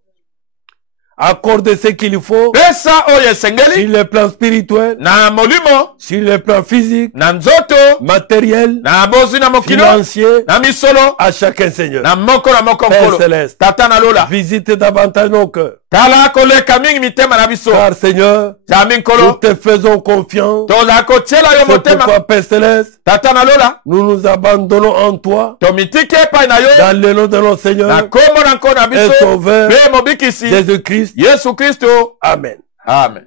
Accorde ce qu'il faut Pesa oyo esengeli. sur le plan spirituel, Na molimo. sur le plan physique, Na nzoto. matériel, Na bozi na mokilo. financier, Na misolo. à chacun, Seigneur. Na moko Père nkolo. Céleste, Tata na lola. visite davantage nos cœurs. Tala koleka mingi mitema na biso. Car, Seigneur, Zami nous nkolo. te faisons confiance. Toza kotiela yo C'est motema. pourquoi, Père Céleste, Tata na lola. nous nous abandonnons en toi, Tomitiki epai na yo. dans le nom de notre Na Seigneur kombo na nkolo na et biso. Sauveur Pe mobikisi. Jésus-Christ. Yesu Kristo. Amen. Amen.